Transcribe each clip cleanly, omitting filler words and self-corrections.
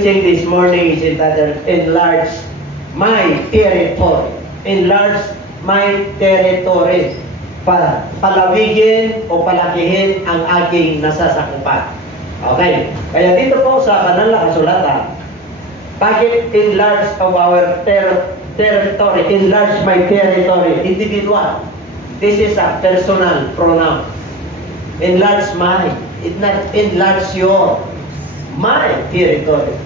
preaching this morning is entitled, Enlarge My Territory. Enlarge my territory. Palawigin o palakihin ang aking nasasakupan. Okay. Kaya dito po sa banal na kasulatan, bakit enlarge of our territory? Enlarge my territory. Individual. This is a personal pronoun. Enlarge my. It not enlarge your. My territory.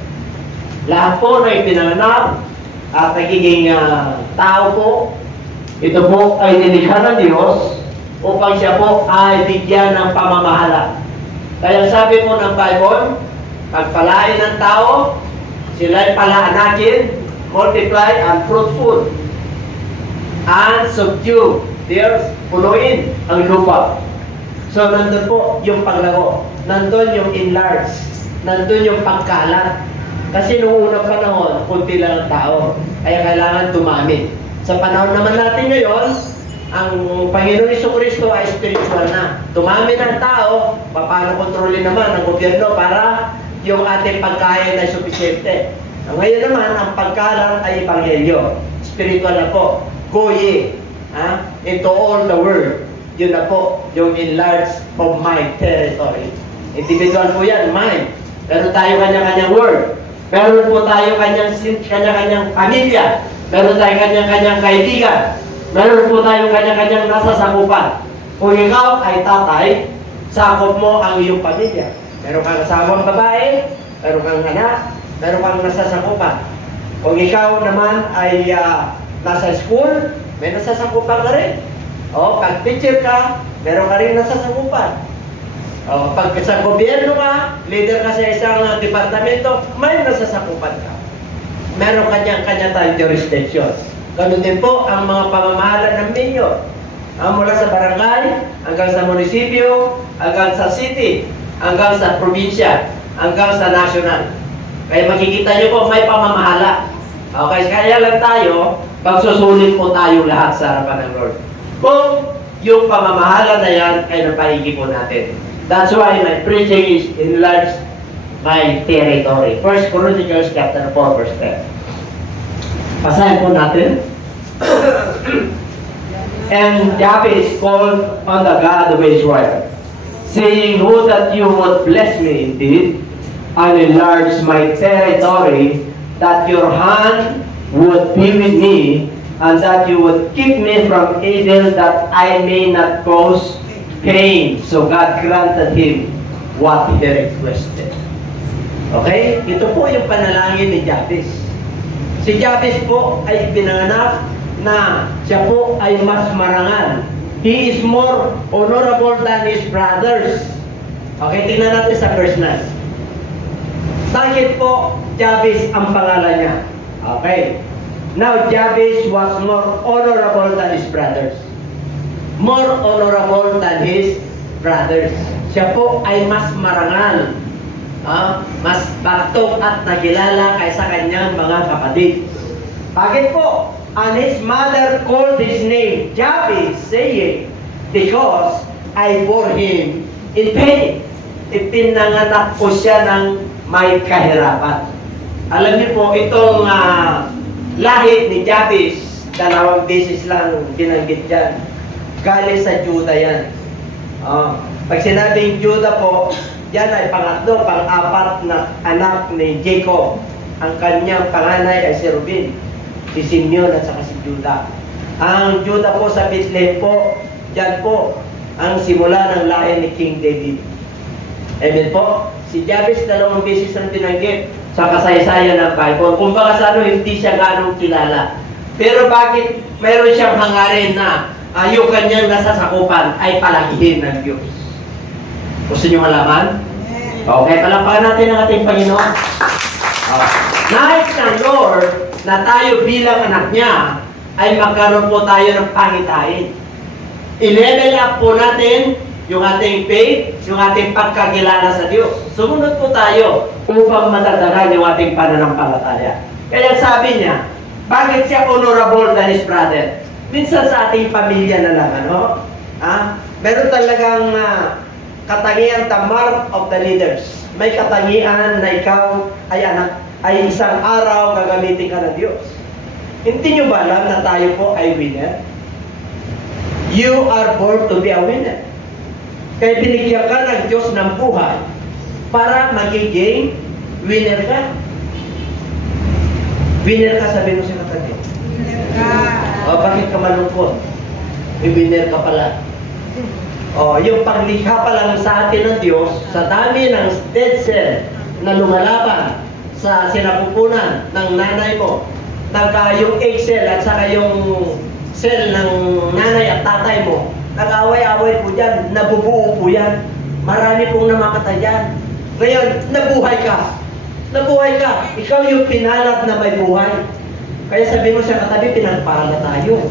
Lahat po na ipinanganak at nagiging tao po, ito po ay nilikha ng Diyos upang siya po ay bigyan ng pamamahala. Kaya sabi po ng Bible, pagpalain ng tao, sila'y palaanakin, multiply and fruitful, and subdue the earth, punuin ang lupa. So, nandun po yung paglago, nandun yung enlarge, nandun yung pagkalat. Kasi noong unang panahon, kunti lang ang tao, kaya kailangan dumami. Sa panahon naman natin ngayon, ang Panginoon Jesucristo ay spiritual na. Dumami ng tao, paano kontrolin naman ng gobyerno para yung ating pagkain ay supisente. Ngayon naman, ang pagkalang ay Ebanghelyo. Spiritual na po. Go ye into all the world. Yun na po, yung enlarge of my territory. Individual po yan, mine. Meron tayo kanya-kanyang word. Meron po tayo kanya-kanyang pamilya. Meron tayong kanya-kanyang kaibigan. Meron po tayong kanya-kanyang nasasakupan. Kung ikaw ay tatay, sakop mo ang iyong pamilya. Meron kang asawang babae, meron kang anak, meron kang nasasakupan. Kung ikaw naman ay nasa school, may nasasakupan ka rin. O, pag teacher ka, meron ka rin nasasakupan. O, pag sa gobyerno ka, leader ka sa isang departamento, may nasasakupan ka. Meron kanya-kanya tayong jurisdiction. Ganun din po ang mga pamamahala ng mayor. Mula sa barangay, hanggang sa munisipyo, hanggang sa city, hanggang sa probinsya, hanggang sa national. Kaya makikita nyo po, may pamamahala. Okay, kaya lang tayo, magsusulit po tayo lahat sa harapan ng Lord. Kung yung pamamahala na yan ay napaigi po natin. That's why my preaching is enlarge my territory. 1 Corinthians chapter 4 verse 10. Basahin po natin. And Jabez called on the God of Israel, saying, "Would that you would bless me indeed, and enlarge my territory, that your hand would be with me, and that you would keep me from evil, that I may not cause pain." So God granted him what he requested. Okay? Ito po yung panalangin ni Jabez. Si Jabez po ay pinanganak na siya po ay mas marangal. He is more honorable than his brothers. Okay, tingnan natin sa verse 9. Bakit po Jabez ang pangalan niya? Okay. Now, Jabez was more honorable than his brothers. More honorable than his brothers. Siya po ay mas marangal. Mas baktong at nakilala kaysa kanyang mga kapatid. Bakit po? And his mother called his name Jabez, saying, "Because I bore him in pain." Ipinanganak po siya ng may kahirapan. Alam niyo po, itong lahi ni Jabez, 2 beses lang binanggit dyan. Galing sa Juda yan. Pag sinabing Juda po, yan ay pangatlo, pang-apat na anak ni Jacob. Ang kanyang panganay ay si Ruben, si Simeon at saka si Juda. Ang Juda po sa Bethlehem po, yan po ang simula ng lahi ni King David. Amen po? Si Jabez 2 beses ang tinanggit sa kasaysayan ng Bible. Kung baka sa hindi siya ganong kilala. Pero bakit mayroon siyang hangarin na yung kanyang nasasakupan ay palakihin ng Diyos? Gusto niyo malaman? Okay, palampakan natin ang ating Panginoon. Nais ng Lord na tayo bilang anak niya ay magkaroon po tayo ng pangitain. I-level up po natin yung ating faith, yung ating pagkakilala sa Diyos. Sumunod po tayo upang matatagan yung ating pananampalataya. Kaya sabi niya, bakit siya honorable than his brother? Minsan sa ating pamilya na lang, ano? Meron talagang katangian, the mark of the leaders. May katangian na ikaw ay anak. ay isang araw gagamitin ka ng Diyos. Hindi nyo ba alam na tayo po ay winner? You are born to be a winner. Kaya binigyan ka ng Diyos ng buhay para magiging winner ka. Winner ka, sabi mo sa katabi. Winner ka. O, bakit ka malungkot? Winner ka pala. O, yung paglikha pa lang sa atin ng Diyos, sa dami ng dead cell na lumalaban sa sinapupunan ng nanay mo, yung egg cell at saka yung cell ng nanay at tatay mo, nag-away-away po dyan, nabubuo po yan. Marami pong namamatay dyan. Ngayon, nabuhay ka. Nabuhay ka. Ikaw yung pinalad na may buhay. Kaya sabi mo sa katabi, pinagpala tayo.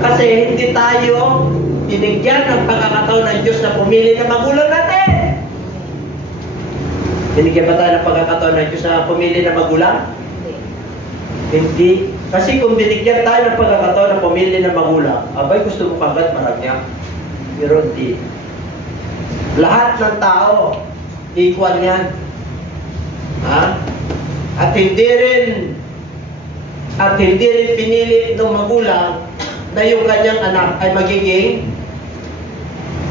Kasi hindi tayo binigyan ng pagkakataon ng Diyos na pumili na magulang natin. Binigyan ba tayo ng pagkakataon ng Diyos na pumili na magulang? Hindi. Kasi kung binigyan tayo ng pagkakataon na pumili na magulang, abay gusto mo pagkat maragyan. Pero hindi. Lahat ng tao, equal yan. Ha? At hindi rin pinili ng magulang na yung kanyang anak ay magiging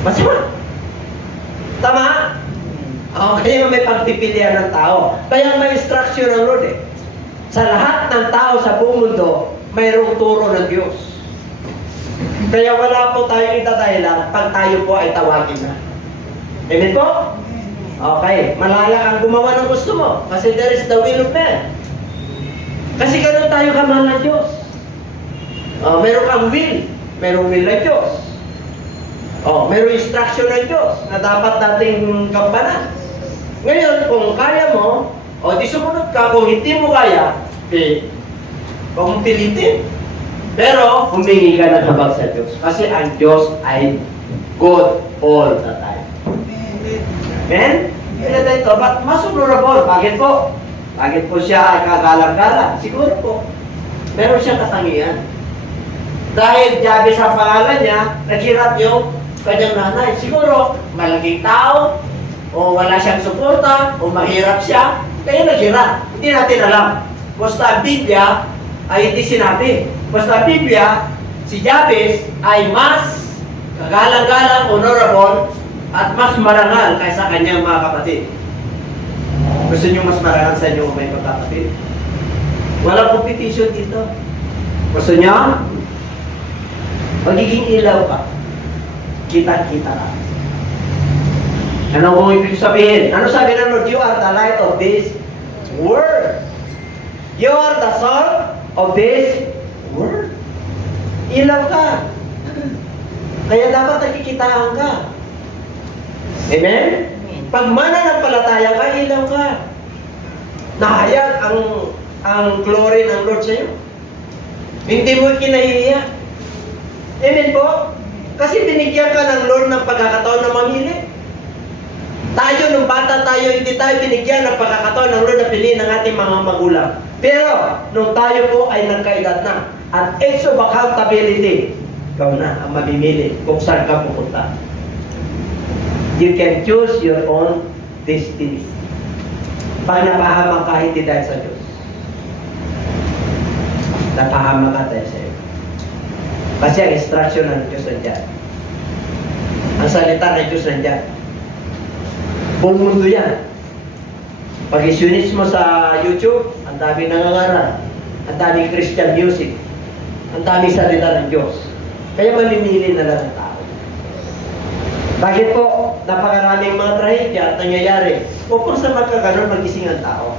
masama. Tama? Kaya may pagpipilian ng tao. Kaya may instruction ng Lord eh. Sa lahat ng tao sa buong mundo, mayroong turo ng Diyos. Kaya wala po tayong itadahilan pag tayo po ay tawagin na. Amen po? Okay. Malaya kang gumawa ng gusto mo. Kasi there is the will of man. Kasi ganun tayo kamahal ng Diyos. Meron kang will. Merong will ng Diyos. Merong instruction ng Diyos na dapat nating gampanan. Ngayon, kung kaya mo, di sumunod ka. Kung hindi mo kaya, huwag mong pilitin. Pero, humingi ka ng habag sa Diyos. Kasi ang Diyos ay good all the time. Amen? Kaya ito, mas honorable. Bakit po? Bakit po siya ay kagalang-galang? Siguro po, meron siyang katangian. Dahil Jabez sa pangalan niya, naghirap yung kanyang nanay. Siguro, malaking tao, o wala siyang suporta, o mahirap siya, kaya naghirap. Hindi natin alam. Basta ang Biblia ay hindi sinabi. Basta ang Biblia, si Jabez ay mas kagalang-galang, honorable, at mas marangal kaysa kanyang mga kapatid. Gusto niyo mas marangal sa inyo may kapatid? Walang competition dito. Gusto niyo? Magiging ilaw ka. Kita-kita ka. Ano kung ibig sabihin? Ano sabi ng Lord? You are the light of this world. You are the salt of this world. Ilaw ka. Kaya dapat nakikitaan ka. Amen? Pag mananampalataya ka, ilaw ka. Nahayag ang glory ng Lord sa iyo. Hindi mo kinahihiya. Amen po? Kasi binigyan ka ng Lord ng pagkakataon na mamili. Tayo, nung bata tayo, hindi tayo binigyan ng pagkakataon ng Lord na piliin ng ating mga magulang. Pero, nung tayo po ay nagkaedad na, at age of accountability, ikaw na ang mamimili kung saan ka pupunta. You can choose your own destiny. Pag napahamak ka, hindi dahil sa Diyos. Napahamak ka dahil sa iyo. Kasi ang instruction ng Diyos nandiyan. Ang salita ng Diyos nandiyan. Buong mundo yan. Pag isunits mo sa YouTube, ang daming nangangaral. Ang daming Christian music. Ang daming salita ng Diyos. Kaya mamimili na lang ang tao. Bakit po? Napakaraming mga trahedya at nangyayari. Upang sa magkaganon, magising ang tao.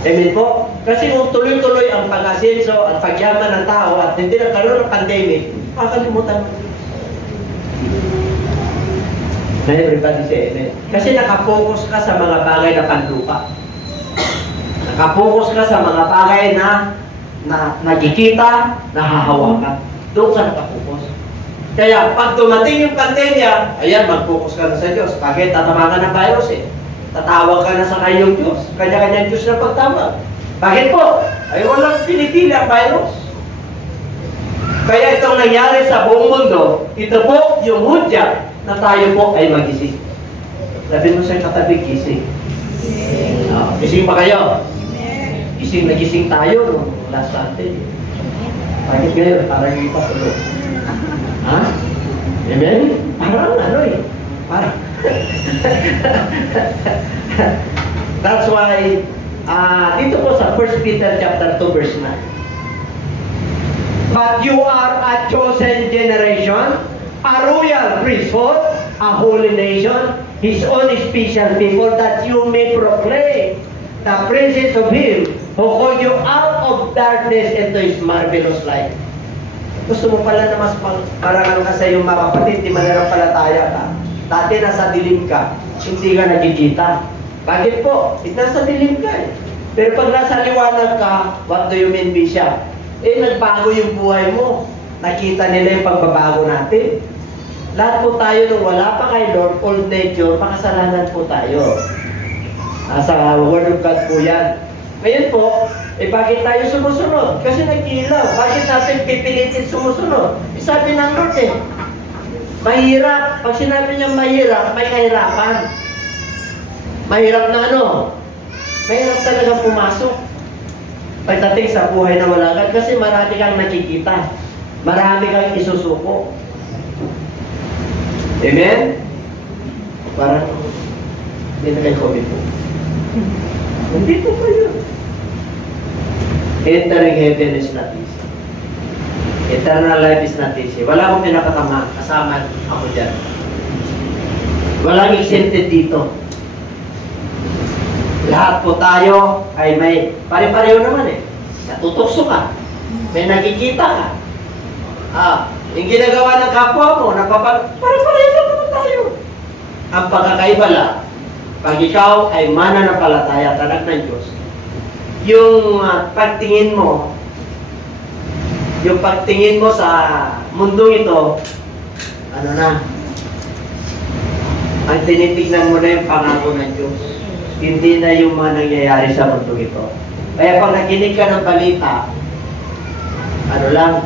Amen po? Kasi kung tuloy-tuloy ang pag-asenso at pagyaman ng tao at hindi nagkaroon ng pandemic, makakalimutan mo. Na everybody say amen. Kasi nakapokus ka sa mga bagay na panlupa. Nakapokus ka sa mga bagay na nagkikita, nahahawakan. Doon ka nakapokus. Kaya pag dumating yung pandemya, ayan, mag-focus ka na sa Diyos. Bakit? Tatawagan ng virus eh. Tatawag ka na sa kanyang Diyos. Kanya-kanyang Diyos na pagtawag. Bakit po? Ay walang pinipili ang virus. Kaya itong nangyari sa buong mundo, ito po yung hudya na tayo po ay magising. Sabi mo sa katabi, gising. Gising pa kayo. gising na gising tayo nung last Sunday. Bakit ngayon? Parang yung iba tulog. Ha? Amen? Parang ano eh. Parang... That's why, dito po sa 1 Peter chapter 2 verse 9. But you are a chosen generation, a royal priesthood, a holy nation, His own special people, that you may proclaim the praises of Him who called you out of darkness into His marvelous light. Gusto mo pala na mas marangal ka sa iyong mga kapatid, di mananampalataya ka. Dati nasa dilim ka, hindi ka nakikita. Bakit po? Nasa dilim ka eh. Pero pag nasa liwanag ka, what do you mean, Bishop? Nagbago yung buhay mo. Nakita nila yung pagbabago natin. Lahat po tayo nung wala pa kay Lord, old nature, makasalanan po tayo. Sa Word of God po yan. Ngayon po, bakit tayo sumusunod? Kasi nag-ilaw. Bakit natin pipilitin sumusunod? Sabi ng Lord mahirap. Pag sinabi niya mahirap, may kahirapan. Mahirap na ano? Mahirap talaga pumasok. Pagdating sa buhay na wala ka, kasi marami kang nakikita. Marami kang isusuko. Amen? Parang, hindi na kayo COVID po. Hindi po kayo. Entering heaven is not easy. Eternal life is not easy. Wala akong pinakatama. Kasama ako dyan. Walang exempted dito. Lahat po tayo ay may pare-pareho naman eh. Natutokso ka. May nakikita ka. Yung ginagawa ng kapwa mo, pare-pareho naman tayo. Ang pagkakaiba lang, pag ikaw ay mananampalataya, anak ng Diyos, yung pagtingin mo sa mundong ito, ano na, ang tinitignan mo na yung pangako ng Diyos. Hindi na yung mga nangyayari sa mundo ito. Kaya pag nakinig ka ng balita, ano lang,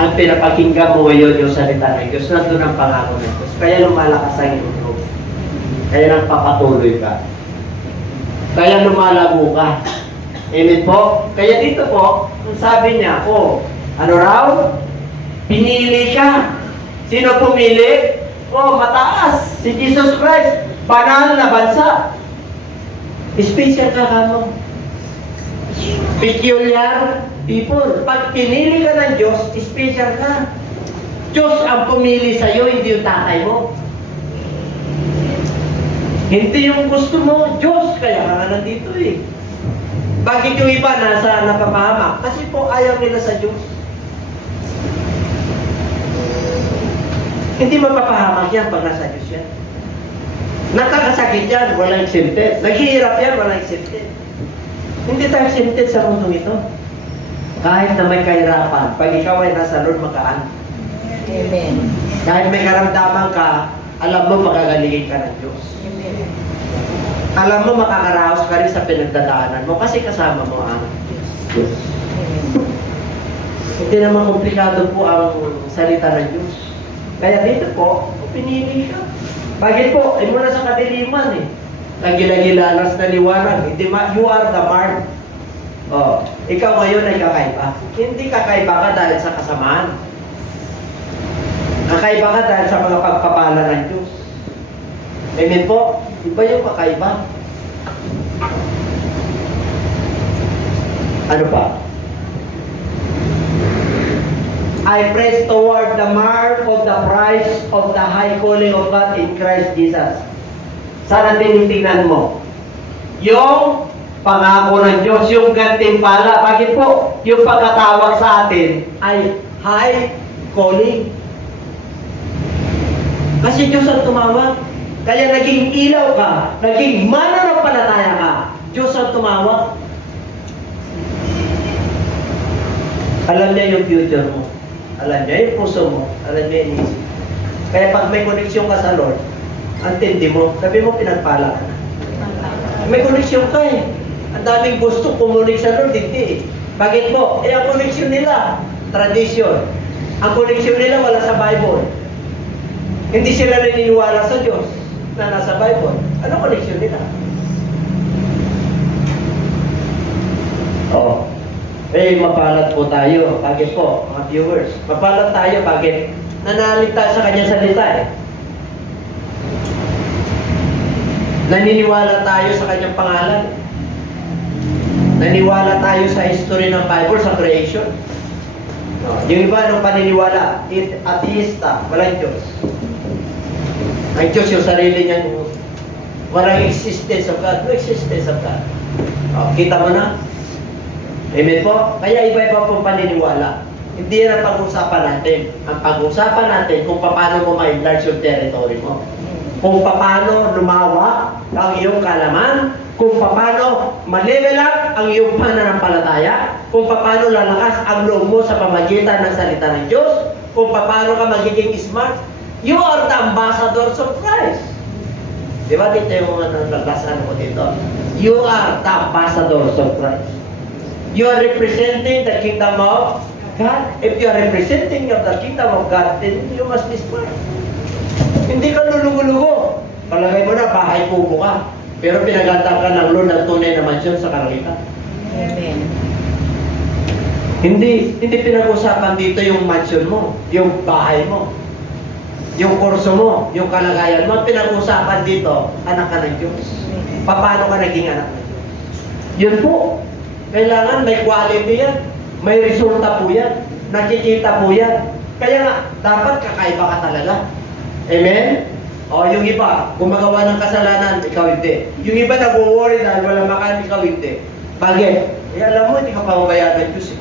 ang pinapakinggan mo ngayon yung salita ng Diyos, nandun ang pangako ng Diyos. Kaya lumalakas ang iyong loob. Kaya nagpapatuloy ka. Kaya lumalago ka. Amen po? Kaya dito po, sabi niya, ano raw? Pinili ka. Sino pumili? Mataas. Si Jesus Christ. Banal na bansa. Special ka kamo. Peculiar people. Pag pinili ka ng Diyos, special ka. Diyos ang pumili sa'yo, hindi yung tatay mo. Hindi yung gusto mo, Diyos. Kaya ka nga nandito eh. Bakit yung iba nasa napapahamak? Kasi po ayaw nila sa Diyos. Hindi mapapahamak yan pag nasa Diyos yan. Nakakasakit yan, walang exempted. Naghihirap yan, walang exempted. Hindi tayo exempted sa mundo ito. Kahit na may kahirapan, pag ikaw ay nasa Lord, makaan. Amen. Kahit may karamdaman ka, alam mo magagalingin ka ng Diyos. Amen. Alam mo makakaraos ka rin sa pinagdadaanan mo kasi kasama mo ang Diyos. Hindi naman komplikado po ang salita ng Diyos. Kaya dito po, pinili ka. Bakit po? Mula sa kadiliman eh. Nagila-gilalas na liwanag. You are the mark. Ikaw ngayon ay kakaiba. Hindi kakaiba ka dahil sa kasamaan. Kakaiba ka dahil sa mga pagpapala ng Diyos. Amen po? Iba yung kakaiba. Ano pa? I press toward the mark of the prize of the high calling of God in Christ Jesus. Sana tinitingnan mo. Yung pangako ng Diyos, yung gantimpala. Bakit po? Yung pagkatawag sa atin ay high calling. Kasi Diyos ang tumawag. Kaya naging ilaw ka, naging mananampalataya ka. Diyos ang tumawag. Alam niya yung future mo. Alam niya yung puso mo. Alam niya yung isip. Kaya pag may koneksyon ka sa Lord, antindi mo, sabi mo pinagpala ka na. May koneksyon ka eh. Ang daming gusto kumunik sa Lord, hindi eh. Bakit po? Ang koneksyon nila, tradition. Ang koneksyon nila wala sa Bible. Hindi sila naniniwala sa Diyos na nasa Bible. Ano koneksyon nila? mapalad po tayo. Bakit po, mga viewers? Mapalad tayo, bakit? Nanalig tayo sa kanyang salita eh. Naniniwala tayo sa kanyang pangalan. Naniwala tayo sa history ng Bible, sa creation. No, yung iba nung paniniwala, ateista, walang Diyos. Ang Diyos yung sarili niya, walang existence of God, no existence of God. Oh, kita mo na? Amen po? Kaya iba-iba pong paniniwala. Hindi yan ang pag-usapan natin. Ang pag-usapan natin kung paano mo ma-enlarge yung territory mo. Kung paano lumawa ang iyong kalaman, kung paano ma-level up ang iyong pananampalataya, kung paano lalakas ang loob mo sa pamagitan ng salita ng Diyos, kung paano ka magiging smart. You are the ambassadors of Christ. Di ba dito yung mga naglasan ko dito? You are the ambassadors of Christ. You are representing the kingdom of God. If you are representing the kingdom of God, then you must be smart. Hindi ka lulugo-lugo. Palagay mo na, bahay kubo ka. Pero pinaganda ka ng loan ng tunay na mansyon sa Carolina. Amen. Hindi pinag-usapan dito yung mansyon mo, yung bahay mo, yung kurso mo, yung kalagayan mo. Pinag-usapan dito, anak ka ng Diyos. Paano ka naging anak ng Diyos? Yun po. Kailangan may quality yan. May resulta po yan. Nakikita po yan. Kaya nga, dapat kakaiba ka talaga. Amen? O, yung iba, gumagawa ng kasalanan, ikaw hindi. Yung iba nag-worry dahil wala makan, ikaw hindi. Bakit? Eh, alam mo, hindi ka pababayaan ng Diyos.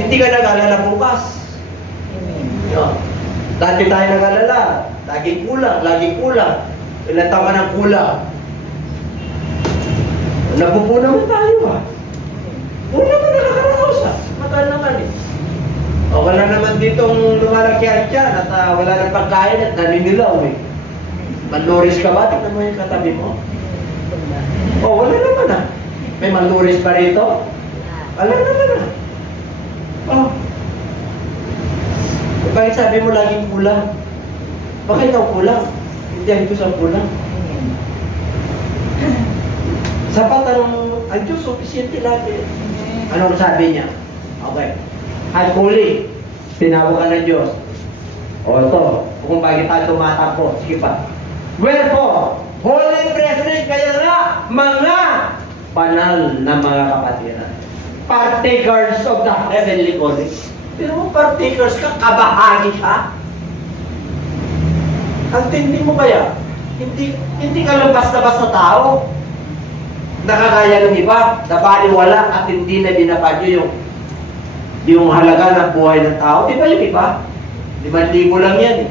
Hindi ka nag-alala bukas. No. Dati tayo nag-alala. Laging kulang. Ilan taon ka ng kulang. Nagpupunan mo tayo ah. Wala naman nakakarausap. Matal naman eh. O wala naman ditong lumalakyan dyan at wala nang pagkain at naninilaw eh. Manluris ka ba? Tignan mo yung katabi mo. O wala naman ah. May manluris pa rito? Wala naman ah. Oh. Bakit sabi mo laging kulang? Bakit ikaw kulang? Hindi ang Diyos ang kulang. Sapat ang Diyos, sufficiente natin. Anong sabi niya? Okay. At huli, tinawag ka ng Diyos. O ito, kung bakit tayo tumatakbo. Sige pa. Wherefore, holy brethren, kaya nga, mga banal na mga kapatiran. Partakers of the heavenly calling. Pero mo partakers ka, kabahagi ka. Ang tindi mo kaya, hindi ka lang basta-basta tao. Nakakaya ng iba, nabaliwala at hindi na binapadyo yung halaga ng buhay ng tao. Di ba yung iba? 5,000 lang yan eh.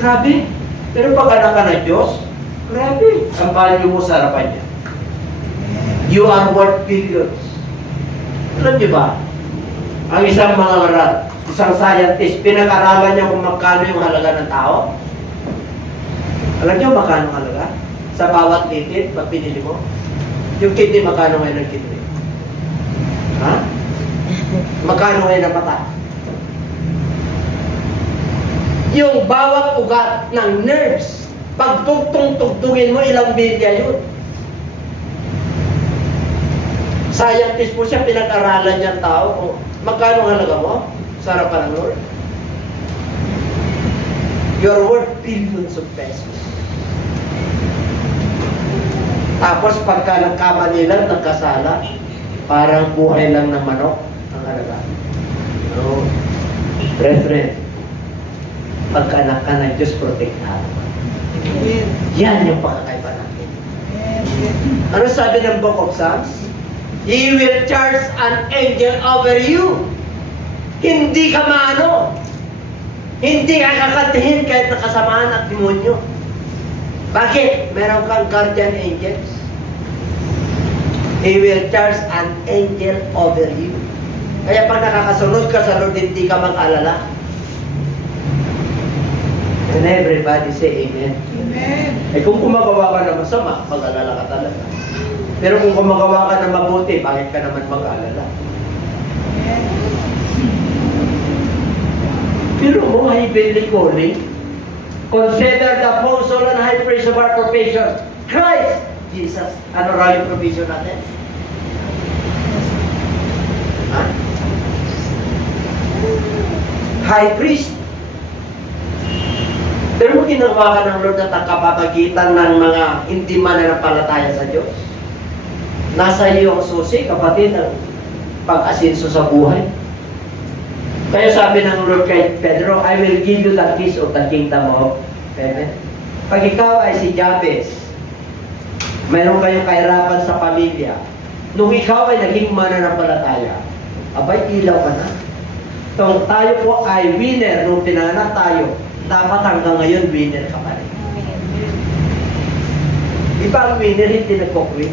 Grabe. Pero pag anak ka ng Diyos, grabe. Ang value mo sa harapan niya. You are worth billions. Alam niyo ba? Ang isang isang scientist, pinag-aralan niya kung magkano yung halaga ng tao. Alam niyo magkano ang halaga? Sa bawat litid, pag pinili mo. Yung kidney, magkano ngayon ng kidney? Ha? Magkano ngayon ang mata? Yung bawat ugat ng nerves, pag tugtong-tugtungin mo, ilang bilya yun. Scientist po siya, pinag-aralan niya ang tao. Kung magkano ang halaga mo? Sa harapan ng Lord. You're worth billions of pesos. Tapos pagka nagkamali lang, nagkasala, parang buhay lang ng manok ang halaga. No. Brethren, pagka ka ng Diyos, protektahan. Yan yung pagkakaiba natin. Ano sabi ng Book of Psalms? He will charge an angel over you. Hindi ka maano. Hindi ka kakantihin kahit nakasamaan at demonyo. Bakit? Meron kang guardian angels. He will charge an angel over you. Kaya pag nakakasunod ka sa Lord, hindi ka mag-alala. And everybody say amen. Amen. Eh kung gumagawa ka na masama, mag-alala ka talaga. Pero kung gumagawa ka na mabuti, bakit ka naman mag-alala? Pero mo, heavenly calling, consider the apostle and high priest of our profession, Christ Jesus. Ano raw yung profession natin? high priest. Pero mo ginawa ka ng Lord na kapapagitan ng mga hindi mananampalataya sa Diyos. Nasa iyo ang susi, kapatid, ang pag-asinso sa buhay. Kaya sabi ng Lord kay Pedro, I will give you the keys of the kingdom of heaven. Pag ikaw ay si Jabez, mayroon kayong kahirapan sa pamilya. Nung ikaw ay naging mananampalataya, abay, ilaw ka na. Kung tayo po ay winner nung pinanak tayo, dapat hanggang ngayon winner ka pa rin. Di ba ang winner hindi nagko-quit?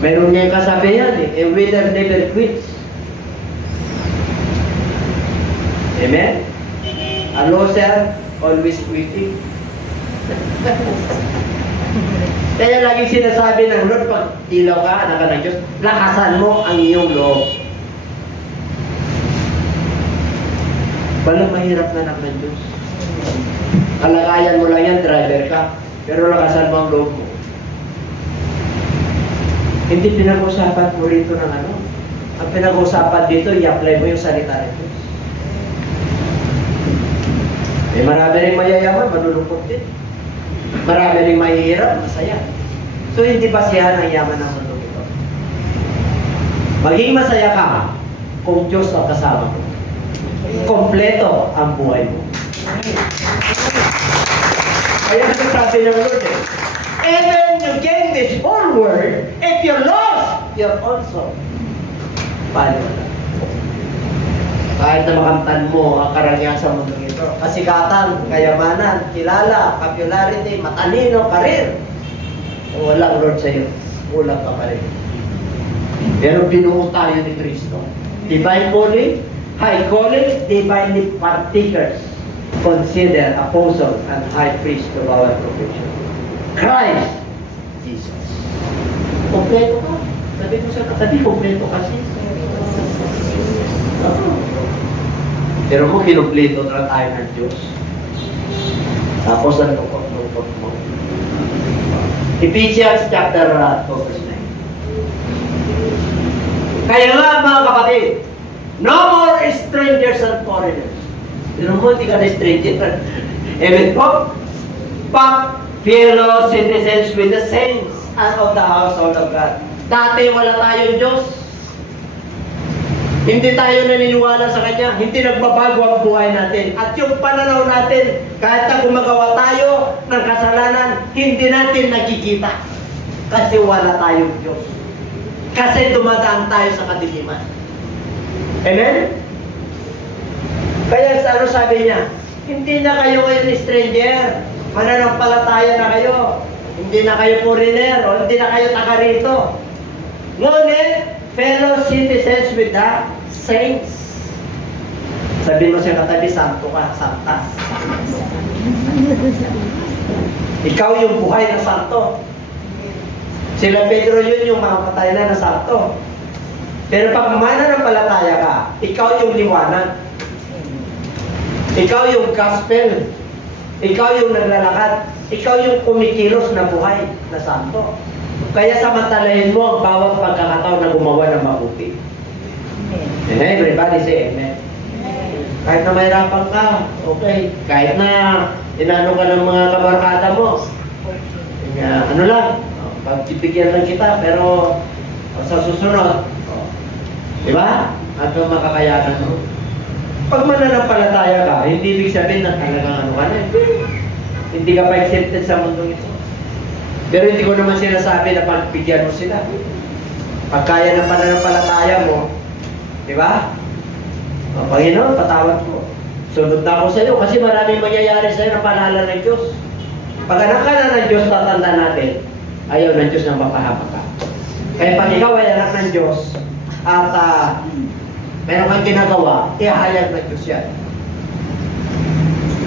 Mayroon niya yung kasabihan a winner never quits. Amen? A loser always quitting. Kaya lagi sinasabi ng Lord, pag ilaw ka, anak ka ng Diyos, lakasan mo ang iyong loob. Walang mahirap na anak ng Diyos. Kalagayan mo lang yan, driver ka, pero lakasan mo ang loob mo. Hindi pinag-usapan mo rito ng ano. Ang pinag-usapan dito, i-apply mo yung salita ng Diyos. Marami rin mayayaman, malulungkot din. Marami rin mahihirap, masaya. So, hindi basihan ang yaman ng mundo ito. Maging masaya ka kung Diyos ang kasama mo. Kompleto ang buhay mo. Kaya sabi ng Lord even you gain this whole world, if you're lost, you're also paano. Kahit na makamtan mo ang karangyaan sa mundo ito, kasikatan, kayamanan, kilala, popularity, matalino, karir, walang Lord sa iyo, kulang ka pa rin. Pero binuo tayo ni Kristo. Divine calling, high calling, divinely partakers. Consider apostle and high priest of our profession. Christ Jesus. Kompleto ka. Sabi mo sa katabi, kompleto kasi. Pero kung kinumpleto na tayo ng Diyos, tapos ang lungkot mo. Ephesians chapter 2 verse 9. Kaya nga mga kapatid, no more strangers and foreigners. Pero mo, hindi ka na stranger. Amen po? But fellow citizens with the saints and of the household of God. Dati wala tayong Diyos. Hindi tayo naniniwala sa Kanya. Hindi nagbabago ang buhay natin. At yung pananaw natin, kahit na gumagawa tayo ng kasalanan, hindi natin nakikita. Kasi wala tayong Diyos. Kasi dumadaan tayo sa kadiliman. Amen? Kaya ano sabi niya? Hindi na kayo ngayon stranger. Mananampalataya na kayo. Hindi na kayo foreigner o hindi na kayo taga rito. Ngunit, fellow citizens with the saints. Sabi mo siya katabi, santo ka, santa. Ikaw yung buhay ng santo. Sila Pedro yun yung mga patay na santo. Pero pag mananampalataya ka, ikaw yung liwanag. Ikaw yung gospel. Ikaw yung naglalakad. Ikaw yung kumikilos na buhay na santo. Kaya samantalahin mo ang bawat pagkakataon na gumawa ng mabuti. Amen. Everybody say amen. Kahit na mahirapan ka, okay. Kahit na inano ka ng mga kabarkada mo, ano lang, pagpipigyan lang kita, pero sa susunod, di ba? At yung makakayanan mo. Pag mananampalataya ka, hindi ibig sabihin na talagang ano ka na. Hindi ka pa accepted sa mundo ito. Pero hindi ko naman sinasabi na pagbigyan mo sila. Pag kaya ng pananampalataya mo, di ba? O, Panginoon, patawad ko. Sunod na ako sa iyo kasi maraming mangyayari sa iyo na pangalan ng Diyos. Pag anak ka na ng Diyos, tatanda natin, ayaw ng Diyos na mapahama ka. Kaya pag ikaw ay anak ng Diyos, at meron kang ginagawa, ihayag ng Diyos yan.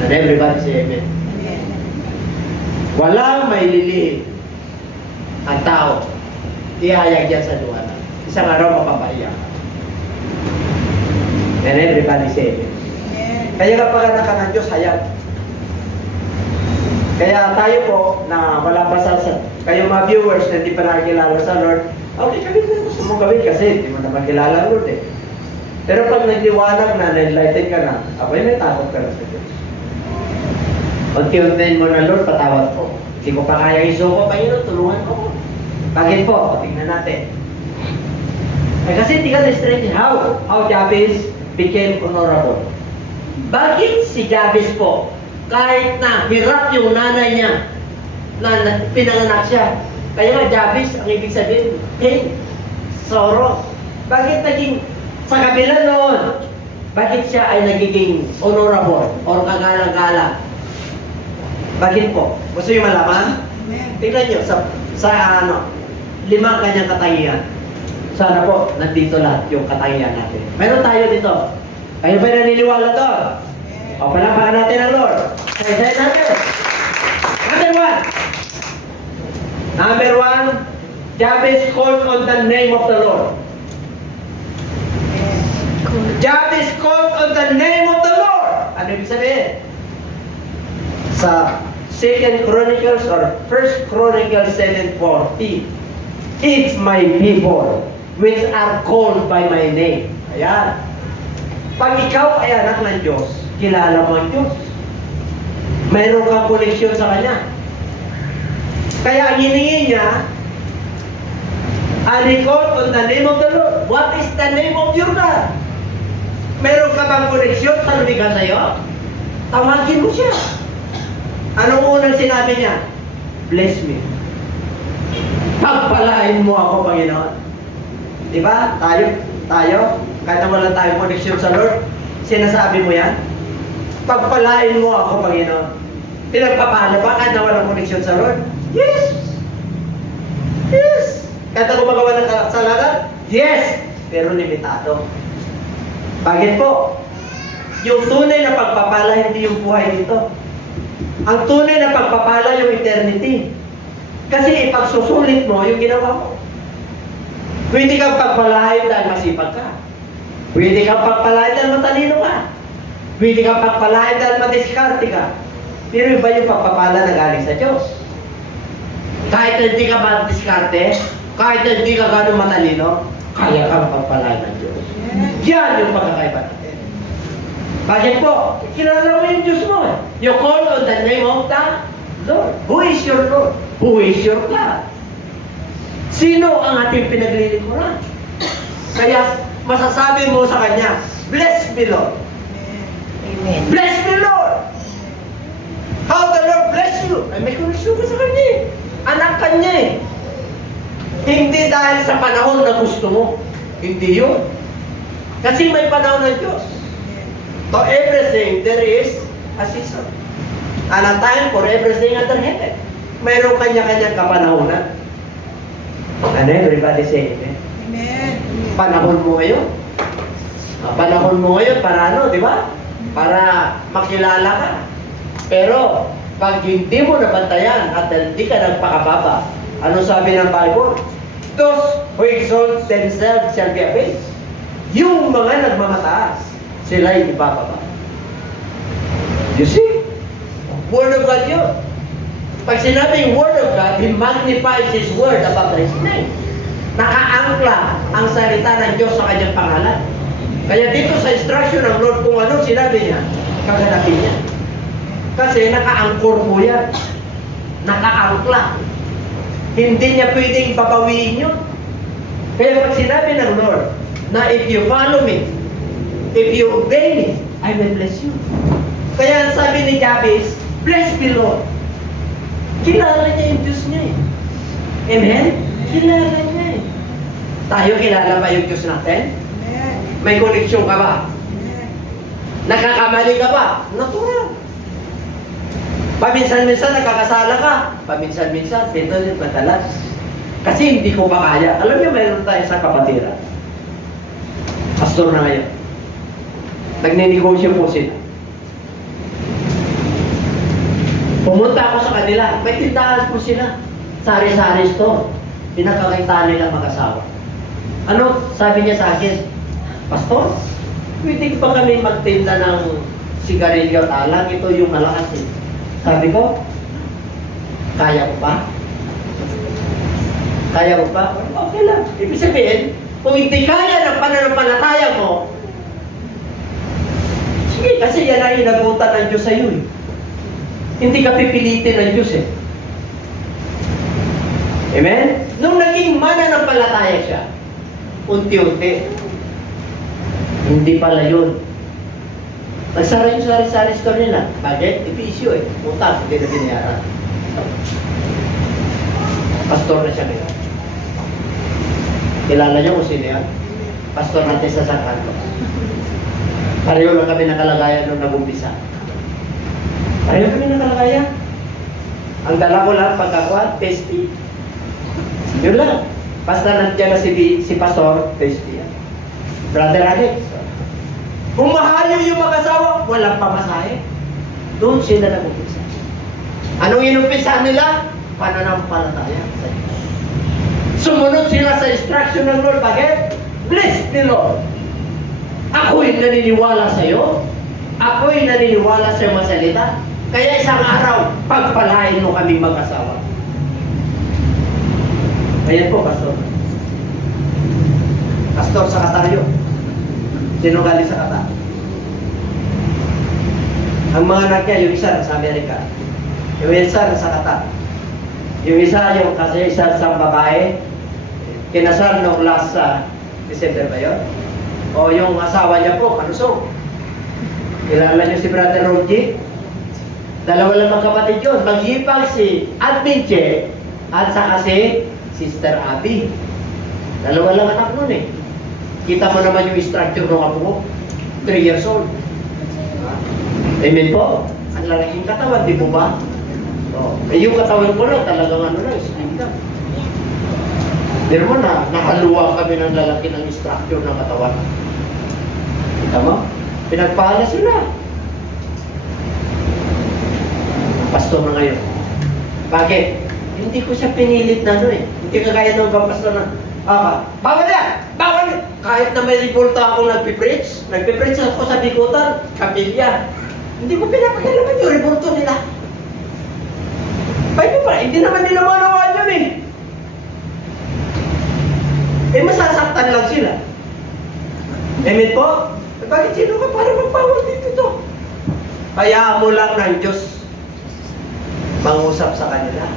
And everybody say amen. Walang may lilihim ang tao. Ihayag yan sa duwana. Isang araw mapapaiyak ka. And everybody say amen. Kaya kapag anak ka ng Diyos, hayag. Kaya tayo po, na wala pa sa kayo mga viewers na hindi pa nakikilala sa Lord, okay, gawin mo gusto mong gawin kasi hindi mo naman kilala ang Lord eh. Pero pag nagliwanag na, enlightened ka na, abay may takot ka na sa Diyos. Unti-untiin mo na, Lord, patawad ko. Hindi ko pa kaya isuko, Panginoon, tulungan ko. Bakit po? Tingnan natin. Eh, kasi hindi ka na-straight. How Jabez became honorable. Bakit si Jabez po, kahit na hirap yung nanay niya, na pinanganak siya, kaya nga Jabez, ang ibig sabihin, hey, sorrow. Bakit naging, sa kabila noon, bakit siya ay nagiging honorable or kagalang-galang? Bakit po? Gusto niyo malaman? Tingnan niyo sa 5 kanyang katangian. Sana po, nandito lahat yung katangian natin. Meron tayo dito. Kayo ba naniniwala to? O, palapakan natin ang Lord. Say natin. Number 1, Jabez called on the name of the Lord. Jabez called on the name of the Lord. Ano ibig sabihin? Sa 2 Chronicles or 1 Chronicles 7:40, if my people which are called by my name. Ayan. Pag ikaw ay anak ng Diyos, kilala mo ang Diyos. Mayroon kang koneksyon sa Kanya. Kaya ang hiningi niya, I recall on the name of the Lord. What is the name of your God? Meron ka bang koneksyon sa lumigan sa'yo? Tawagin mo siya. Anong unang sinabi niya? Bless me. Pagpalain mo ako, Panginoon. Di ba? Tayo, kahit na wala tayong koneksyon sa Lord, sinasabi mo yan? Pagpalain mo ako, Panginoon. Pinagpapala ba kahit na walang koneksyon sa Lord? Yes! Yes! Kahit na gumagawa ng kasalanan? Yes! Pero limitado. Bakit po? Yung tunay na pagpapala, hindi yung buhay dito. Ang tunay na pagpapala, yung eternity. Kasi ipagsusulit mo yung ginawa mo. Pwede kang pagpalain dahil masipag ka. Pwede kang pagpalain dahil matalino ka. Pwede kang pagpalain dahil madiskarte ka. Pero iba yung pagpapala na galing sa Diyos. Kahit hindi ka madiskarte, kahit hindi ka gano'ng matalino, kaya kang pagpalain ng Diyos. Yan yung pagkakaiba natin. Bakit po? Kilala mo yung Diyos mo. You call on the name of the Lord. Who is your Lord? Who is your God? Sino ang ating pinaglilingkuran? Kaya masasabi mo sa Kanya, bless me, Lord. Amen. Bless me, Lord. How the Lord bless you? Ay, may koneksyon ka sa Kanya eh. Anak Kanya eh. Hindi dahil sa panahon na gusto mo. Hindi yun. Kasi may panahon ng Diyos. To everything, there is a season. And a time for everything under heaven. Mayroong kanya-kanyang kapanahonan. And everybody say amen. Amen. Panahon mo ngayon. Panahon mo ngayon para ano, di ba? Para makilala ka. Pero, pag hindi mo nabantayan at hindi ka nagpakababa, ano sabi ng Bible? Those who exalt themselves shall be abased. Yung mga nagmamataas, sila'y ibababa. You see? Word of God yun. Pag sinabing Word of God, He magnifies His Word above His name. Nakaangkla ang salita ng Diyos sa Kanyang pangalan. Kaya dito sa instruction ng Lord, kung ano sinabi niya, kaganapin niya. Kasi nakaangkor po yan. Nakaangkla. Hindi niya pwedeng babawiin yun. Kaya pag sinabi ng Lord, na if you follow me, if you obey me, I will bless you. Kaya ang sabi ni Jabez, bless me, Lord. Kilala niya yung Diyos niya eh. Amen? Kilala niya eh. Tayo kilala ba yung Diyos natin? Amen. May koneksyon ka ba? Amen. Nakakamali ka ba? Natural. Paminsan-minsan nakakasala ka. Paminsan-minsan, ito yung madalas. Kasi hindi ko pa kaya. Alam niyo, mayroon tayo sa kapatiran. Pastor na ngayon. Nagninegosyo po sila. Pumunta ako sa kanila. May tindahan po sila. Sari-sari store. Pinagkakita nila mag-asawa. Ano? Sabi niya sa akin, Pastor, pwede ba kami magtinda ng sigarilyo at alak? Ito yung malakas eh. Sabi ko, kaya ko ba? Kaya ko ba? Okay lang. Ibig sabihin, kung hindi kaya ng pananampalataya mo, Sige, kasi yan ang inabutan ng Diyos sa iyo eh. Hindi ka pipilitin ng Diyos eh. Amen? Nung naging mananampalataya siya, unti-unti, hindi pala yun. Nagsara yung sari-sari store nila. Bakit? Ipisyo eh. Utang, hindi na binayaran. Pastor na siya ngayon. Kilala niyo kung sino yan? Pastor natin sa San Carlos. Pareho lang kami nakalagayan nung nag-umpisa. Pareho kami nakalagayan. Ang dala ko lang pagkakuan, testy. Yun lang. Basta nandiyan na si Pastor, testy yan. Brother Alex. Kung mahayo yung mag-asawa, walang pamasahe. Doon sila nag-umpisa. Anong inumpisa nila? Pananampalataya sa Diyos. Sumunod sila sa instruction ng Lord. Bakit? Bless the Lord. Ako'y naniniwala sa iyo. Ako'y naniniwala sa iyong masalita. Kaya isang araw, pagpalain mo kami mag-asawa. Ayan po, Pastor. Pastor sa Qatar yun. Sino galing sa Qatar? Ang mga anak niya, yung isa sa Amerika. Yung isa sa Qatar. Yung isa, yung kasi isa sa babae, kinasal noong last December ba yun? O yung asawa niya po, panusong. Kilala niyo si Brother Rogi? Dalawa lang magkapatid yun. Maghipag si Admin Che at saka si Sister Abby. Dalawa lang anak nun eh. Kita mo naman yung structure ng apo ko. 3 years old. Amen po? Ang lalaking katawan, di po ba? Oh. Eh yung katawan ko lang, talagang ano lang, slim lang. Pero mo na, nakaluwang kami ng lalaki ng structure ng katawan. Kita mo? Pinagpahala sila. Pastor na ngayon. Bakit? Hindi ko siya pinilit na ano eh. Hindi kagaya ng pastor na, bawal yan! Bawal yan! Kahit na may revolta akong nagpipreach ako sa Bikutan, kapilya. Hindi ko pinapagalaman yung revolto nila. Paano ba? Hindi naman nila manawaan yun eh. Eh masasaktan lang sila. Amen po? Eh, bakit sino ka para magbawal dito to? Kaya mo lang ng Diyos mangusap sa kanila.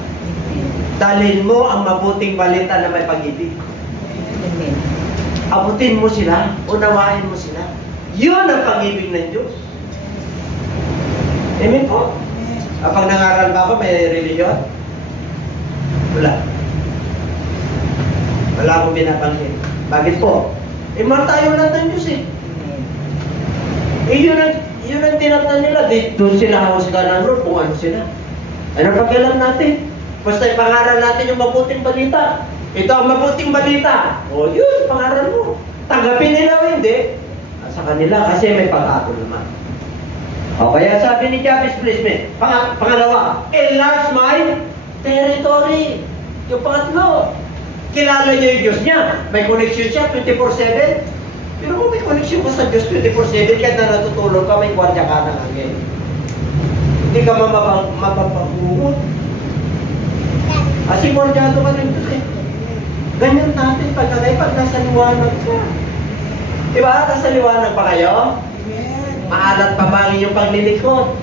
Dalhin mo ang mabuting balita na may pag-ibig. Abutin mo sila, unawain mo sila. Yun ang pag-ibig ng Diyos. Amen po? Kapag nangaral ba ako, may religion? Wala. Wala akong binabanggit. Bakit po? Eh, tayo lang ng Diyos eh. Eh, yun ang tinatnan nila. Doon sila hahusgan ng Lord kung ano sila. Ano pagkalam natin? Basta ipangaral natin yung mabuting balita. Ito ang mabuting balita. O yun, pangaral mo. Tanggapin nila o hindi. Sa kanila kasi may pag-ako naman. O kaya sabi ni Jabez, please me. Pangalawa, enlarge my territory. Yung pangatlo, kilala niya yung Diyos niya. May connection siya 24/7. Pero kung may connection ka sa Diyos 24/7, kahit na natutulog ka, may kwarya ka ng hangin. Hindi ka mapapabuhot. Kasi kwardyado ka ng Diyos eh. Ganyan natin pag nasa liwanag ka. Diba? Nasa liwanag pa kayo? Maalat pa ba ang inyong paglilikod?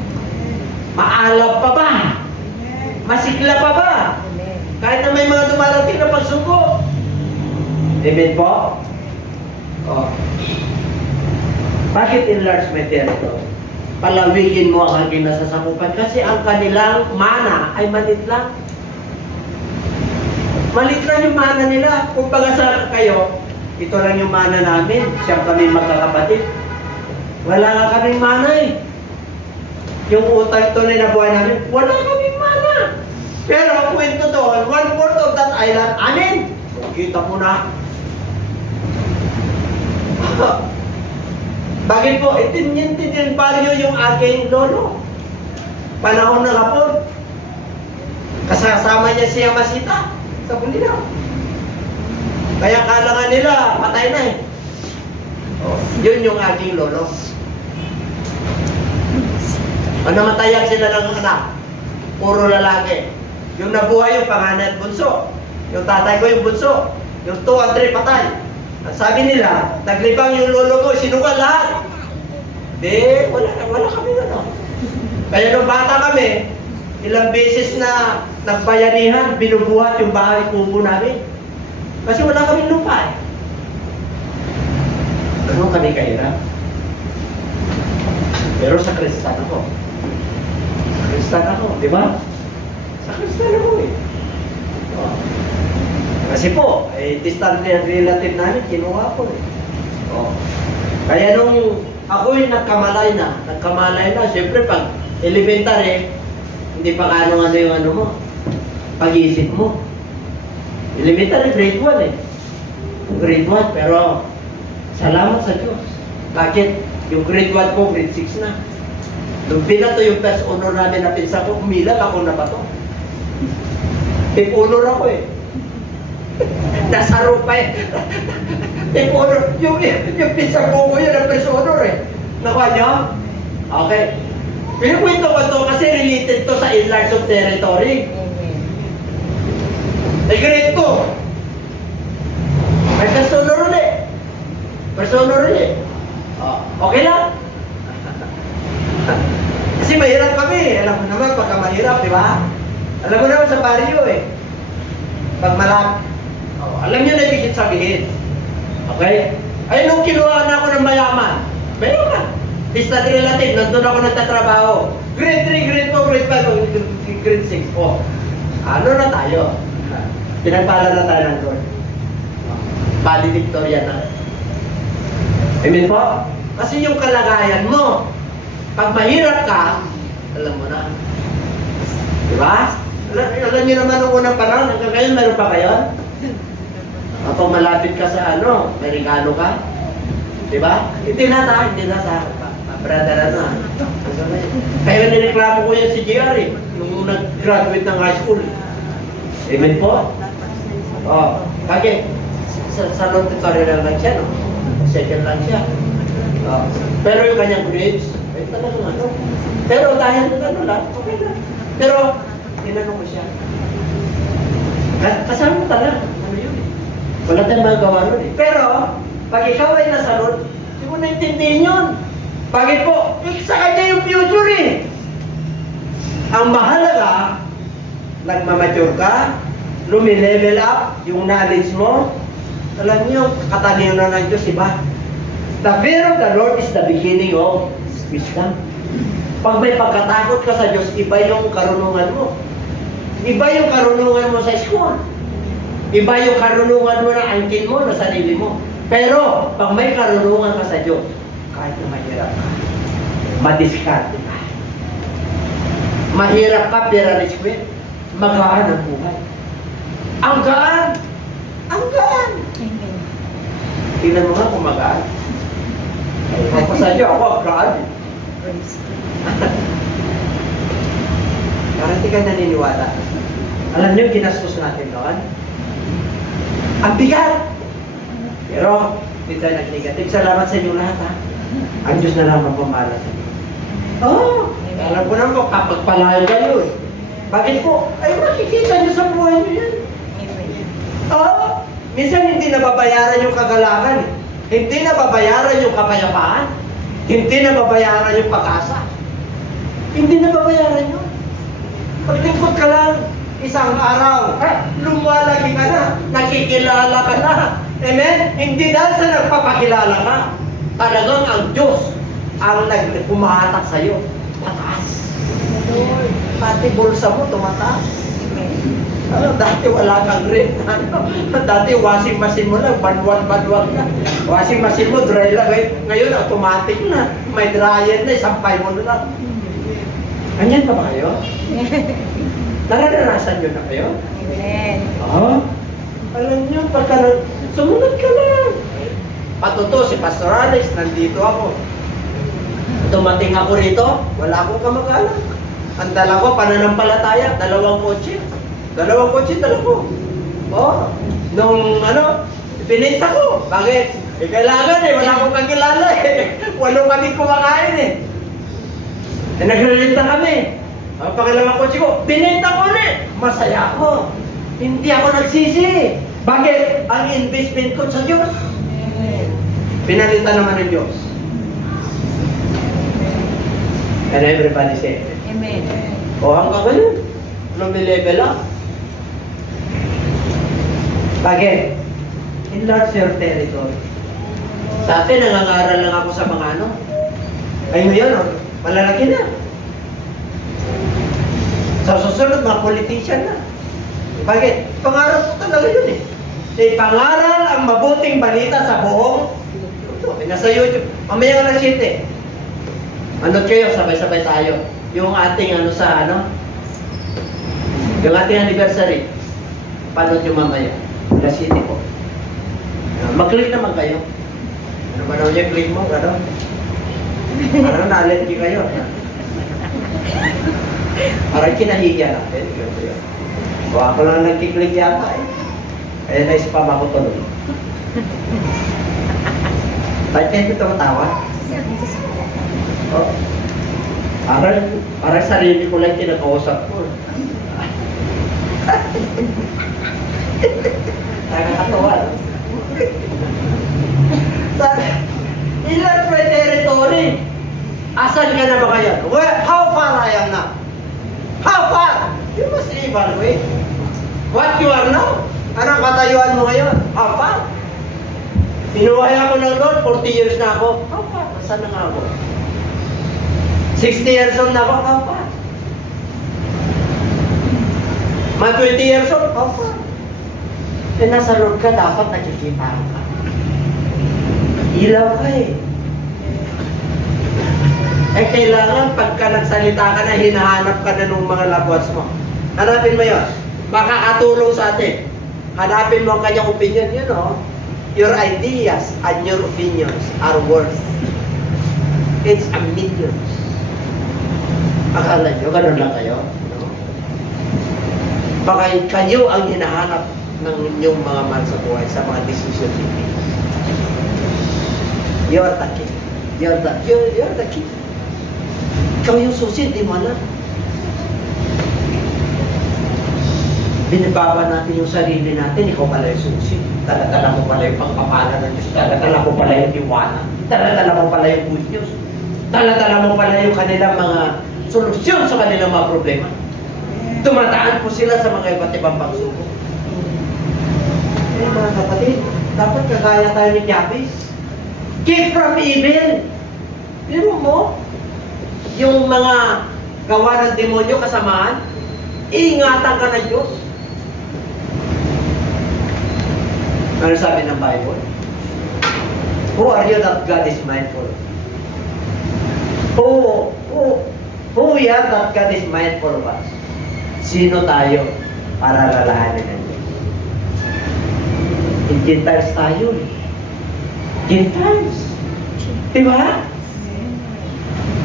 Maalab pa ba? Masigla pa ba? Kahit na may mga dumarating na pagsubok. Amen po? Oh. Bakit enlarge my territory? Palawigin mo ang aking nasasakupan kasi ang kanilang mana ay malit lang. Malit lang yung mana nila. Kung pag-asa kayo, ito lang yung mana namin. Siyang kami magkakapatid. Wala nga kaming mana eh. Yung utang tunay na buhay namin, wala kaming mana. Pero ang kwento doon, 1/4 of that island, anin. Kita mo na. Bakit po? Itinyin value yung aking lolo. Panahon ng hapon. Kasama niya si Yamasita sa Bulinaw. Kaya kalangan nila, patay na eh. Oh, yun yung aking lolo. Namatayan sila ng anak. Puro lalaki. Yung nabuhay yung panganay at bunso. Yung tatay ko yung bunso. Yung 2 and 3 patay. At sabi nila, naglibang yung lolo ko, sinugal lahat. Wala kami ano. Kaya nung bata kami, ilang beses na nagbayanihan, binubuhat yung bahay kubo namin. Kasi wala kaming lupa eh. Ganun kami kahirap. Pero sa Kristan ako. Sa Kristan ako, di ba? Sa Kristan ako eh. Oh. Kasi po, distant relative namin, kinuha ko eh. Oh. Kaya nung ako'y nagkamalay na, siyempre pag elementary, hindi pa ano yung ano mo, pag-iisip mo. Elementary, grade 1 eh. Grade 1, pero salamat sa Diyos. Bakit? Yung grade 1 ko, grade 6 na. Nung pinato yung first honor namin na pinsa ko, umilag ako na ba to? Tip honor ako eh. Nasaro pa eh. Tip honor. Yung pinsa ko yun ang first honor eh. Nakuha nyo? Okay. Pinukwento ko to kasi related to sa enlarge of territory. Grade 2. May first honor ulit. First honor ulit. Okay lang? Kasi mahirap kami. Alam mo naman, pagka mahirap, di ba? Alam mo naman sa baryo eh. Pag malak. Alam niyo na ibig sabihin. Okay? Ay, nung kinuha na ako ng mayaman. Mayaman. Distant relative, nandun ako nagtatrabaho. Grade 3, grade 4, grade 5, grade 6. Ano na tayo? Pinagpala na tayo ng Lord. Bali Victoria na. Amen po? Kasi yung kalagayan mo, pag mahirap ka, alam mo na. Di ba? Alam niyo naman nung unang panahon, hanggang ngayon meron pa kayo? Kapag malapit ka sa ano, may regalo ka? Di ba? Hindi na ta. Brother ano. Kaya nireklamo ko yan si JR eh, yung nag-graduate ng high school. Amen po? Bakit? Sa Lord tutorial lang siya, no? Second lang siya. Pero yung kanyang grades, ay talagang ano. Pero dahil ano lang, okay lang. Pero, tinanong ko siya. Kasama talaga, ano yun eh. Wala tayong magagawa nun eh. Pero, pag ikaw ay nasa Lord, hindi mo naintindihin yun. Bakit po? Sa kanya yung future eh. Ang mahalaga, nagmamature ka, lumilevel up yung knowledge mo. Alam niyo, katangianan ng Diyos, iba. The fear of the Lord is the beginning of wisdom. Pag may pagkatakot ka sa Diyos, iba yung karunungan mo. Iba yung karunungan mo sa school. Iba yung karunungan mo na angkin mo, na sarili mo. Pero, pag may karunungan ka sa Diyos, kahit na mahirap ka, madiskarte ka. Mahirap ka, pero reskwit, magaan ang buhay. Ang gaan! Ang gaan! Tingnan mo nga kung magaan. Papasadyo ako, ang gaan. Parang di ka naniniwala. Alam niyo, ginastos natin noon. Ang bigat! Pero, hindi tayo nag-negative. Salamat sa inyo lahat, ha? Ang Diyos na lang magpamala sa inyo. Alam ko naman, kapagpalayan kayo, eh. Bakit po? Ay, makikita niyo sa buhay niyo yan. Minsan hindi nababayaran yung kagalakan, eh. Hindi nababayaran yung kapayapaan. Hindi nababayaran yung pag-asa. Hindi nababayaran yun. Paglingkod ka lang, isang araw, lumalaki ka na, nakikilala ka na. Amen? Hindi dahil sa nagpapakilala ka. Talagang ang Diyos ang nagpumahatak sa'yo. Pataas. Pati bulsa mo, tumataas. Dati wala kang rent. Dati washing machine mo lang, banwag na. Washing machine mo, dry lang. Ngayon, automatic na. May dryer na, sampay mo na lang. Ganyan pa ba kayo? Nararanasan nyo na kayo? Amen. Alam nyo, pagka sumunod ka lang. Patuto, si Pastor Alex, nandito ako. Dumating ako rito, wala akong kamag-anak. Ang dala ko, pananampalataya, dalawang kotse, dala ko. Nung pinita ko. Bakit? Kailangan wala akong kakilala eh. 8 kami kumakain eh. Nagrelenta kami. Ang pangalawang kotse ko, pinita ko ulit. Masaya ako. Hindi ako nagsisi. Bakit? Ang investment ko sa Diyos. Pinalitan naman ng Diyos. And everybody say, Amen. o hanggang ngayon, lumilevel up. Bakit? Enlarge your territory. Dati nangangaral lang ako sa mga ano. Ay ngayon, oh, malalaki na. Sa susunod, mga politician na. Bakit? Pangaral ko talaga yun eh. Pangaral ang mabuting balita sa buong mundo. Nasa YouTube. Mamaya nga na shit eh. Ano kayo, sabay-sabay tayo. Yung ating ano sa ano, yung ating anniversary. Paano nyo mamaya? Alas 7 po. Mag-click naman kayo. Ano ba naman yung click mo? Gano'n? Parang na-allergy kayo. Parang kinahiya natin. O ako lang nag-click yata eh. Kaya na-spam ako tuloy. Ba't kayo ito matawa? Oh. Parang sarili ko lang kinakausap ko. Nakakatawa. Ilan pa yung territory? Asan ka na ba kayo? Well, how far I am now? How far? You must evaluate. What you are now? Anong katayuan mo ngayon? How far? Pinuhay ako ng Lord, 40 years na ako. How far? Saan na nga ako? 60 years old na ako. How far? Mga 20 years old. How far? Eh, nasa Lord ka, dapat nakikita ka. Ilaw ka eh. Eh, kailangan pagka nagsalita ka na, hinahanap ka na ng mga labwats mo. Hanapin mo yun. Makakatulong sa atin. Hanapin mo ang kanyang opinion. You know, your ideas and your opinions are worth. It's a millions. Akala nyo, ganun lang kayo? No? Baka kayo ang hinahanap ng inyong mga man sa buhay sa mga decision making. You're the king. You're the king. Ikaw yung susi, di mo alam. Binibaba natin yung sarili natin, ikaw pala yung susi. Talatala mo pala yung pagpapala ng Diyos. Talatala mo pala yung iwana. Talatala mo pala yung good news. Talatala mo pala yung kanilang mga solusyon sa kanilang mga problema. Tumataan po sila sa mga iba't ibang pagsubok. Eh mga kapatid, dapat kagaya tayo ni Jabez. Keep from evil. Pero mo, yung mga gawa ng demonyo kasamaan, ingatan ka ng Diyos. Ano sabi ng Bible? Who are you that God is mindful? Who we are that God is mindful of us? Sino tayo para lalahanin ng Diyos? Gentiles tayo eh. Gentiles. Diba?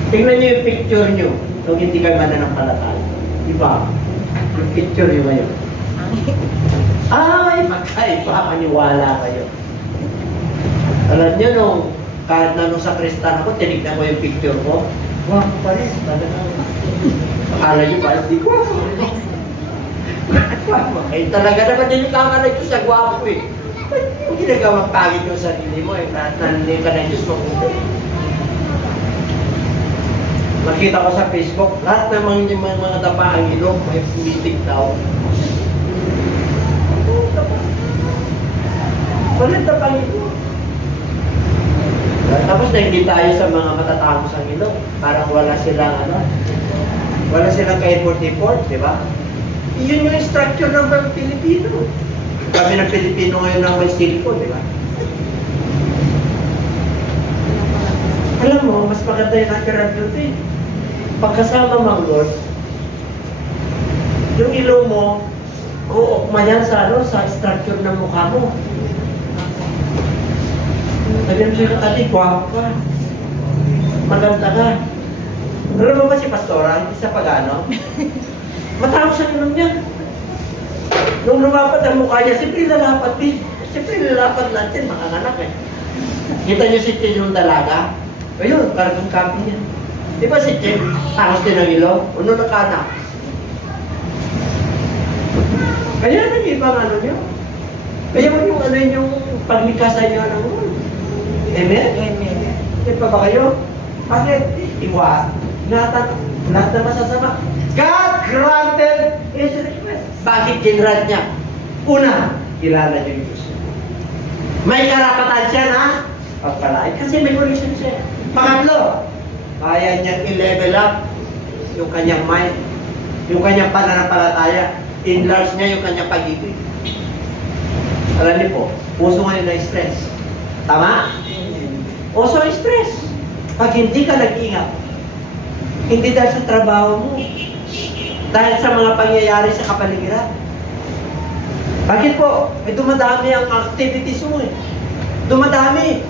Tingnan niyo yung picture niyo kung hindi kayo mananampalataya. Diba? Yung picture niyo ngayon. Ay, magkaiba, maniwala kayo. Alam niyo nung kahit na nung sa Kristan ako, tinignan ko yung picture ko. Wow, pares, talagang. Akala niyo ba, hindi ko. Eh, talaga naman din yung kakanay ko sa gwapo eh. Ba't yung ginagawang pangit yung sarili mo eh, kahit nandun ka na Diyos mabuti. Nakita ko sa Facebook, lahat naman yung mga dapaang ilong, may pumitik daw. Walang dapaang ilong. Tapos na hindi tayo sa mga matatapos ang ilong. Parang wala silang wala silang ka-import-import, di ba? Yun yung structure ng mga Pilipino. Kami ng Pilipino ngayon na may silicone, di ba? Alam mo, mas maganda yung natural beauty. Pagkasama mo, Lord, yung ilong mo, uukma yan sa structure ng mukha mo. Sabihan mo siya katabi, guwapo ka. Maganda ka. Alam mo ba si Pastora, hindi sa pag-ano? Matapos ang ilong niya. Nung lumapat ang mukha niya, siyempre lalapat din. Siyempre lalapat natin, mga anak eh. Kita niyo si Chen yung dalaga? Ayun, karagong copy niya. Di ba si Chen, tangos din ang ilong? Uno na kanak. Kaya nag-ibang ano niyo. Kaya mo yung yung paglikasan niyo ng Amen? Amen. Hindi pa ba kayo? Bakit? Iwas. lahat na masasama. God granted his request. Bakit ginrant niya? Una, kilala niya yung Diyos. May karapatan siya na pagpalain kasi may connection siya. Pangatlo, kaya niyang i-level up yung kanyang mind, yung kanyang pananampalataya. Enlarge niya yung kanyang pag-ibig. Alam niyo po, puso ngayon na stress. Tama? Puso stress. Pag hindi ka nag-ingat, hindi dahil sa trabaho mo, dahil sa mga pangyayari sa kapaligiran. Bakit po? Dumadami ang activities mo eh. Dumadami.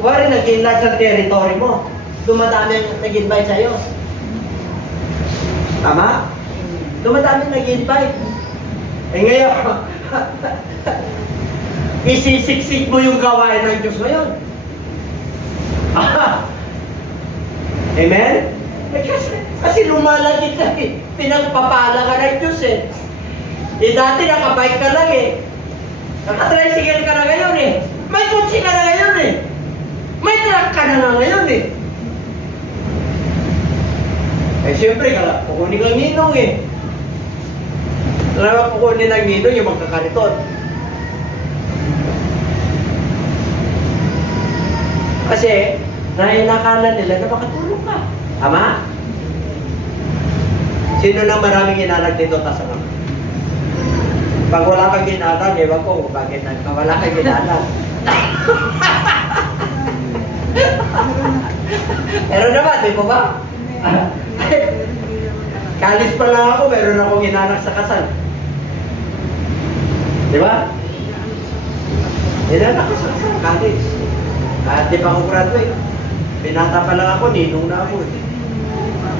Wari nag-enlarge ang territory mo. Dumadami ang nag-invite sa'yo. Tama? Dumadami ang nag-invite. Eh ngayon, isisiksik mo yung gawain ng Diyos ngayon. Amen? Eh, kasi lumalaki ka eh. Pinagpapala ka ng Diyos eh. Eh dati nakabike ka lang eh. Nakatricycle ka na ngayon eh. May kutsi ka na ngayon eh. May truck ka na nga ngayon eh. Eh siyempre, kukunin kang ninong eh. Alam mo, kukunin ng ninong yung magkakariton. Kasi, nakala nila na makatulong ka. Tama? Sino nang maraming inalag dito tasama? Pag wala kang ginalag, ewan ko bakit wala kang ginalag. Pero naman, di ba ba? Kalis pa lang ako, meron akong ginalag sa kasal. Di ba? Ginalag ko sa kasal, kalis. At di pa ako graduate. Binata pa lang ako, ninong na ako.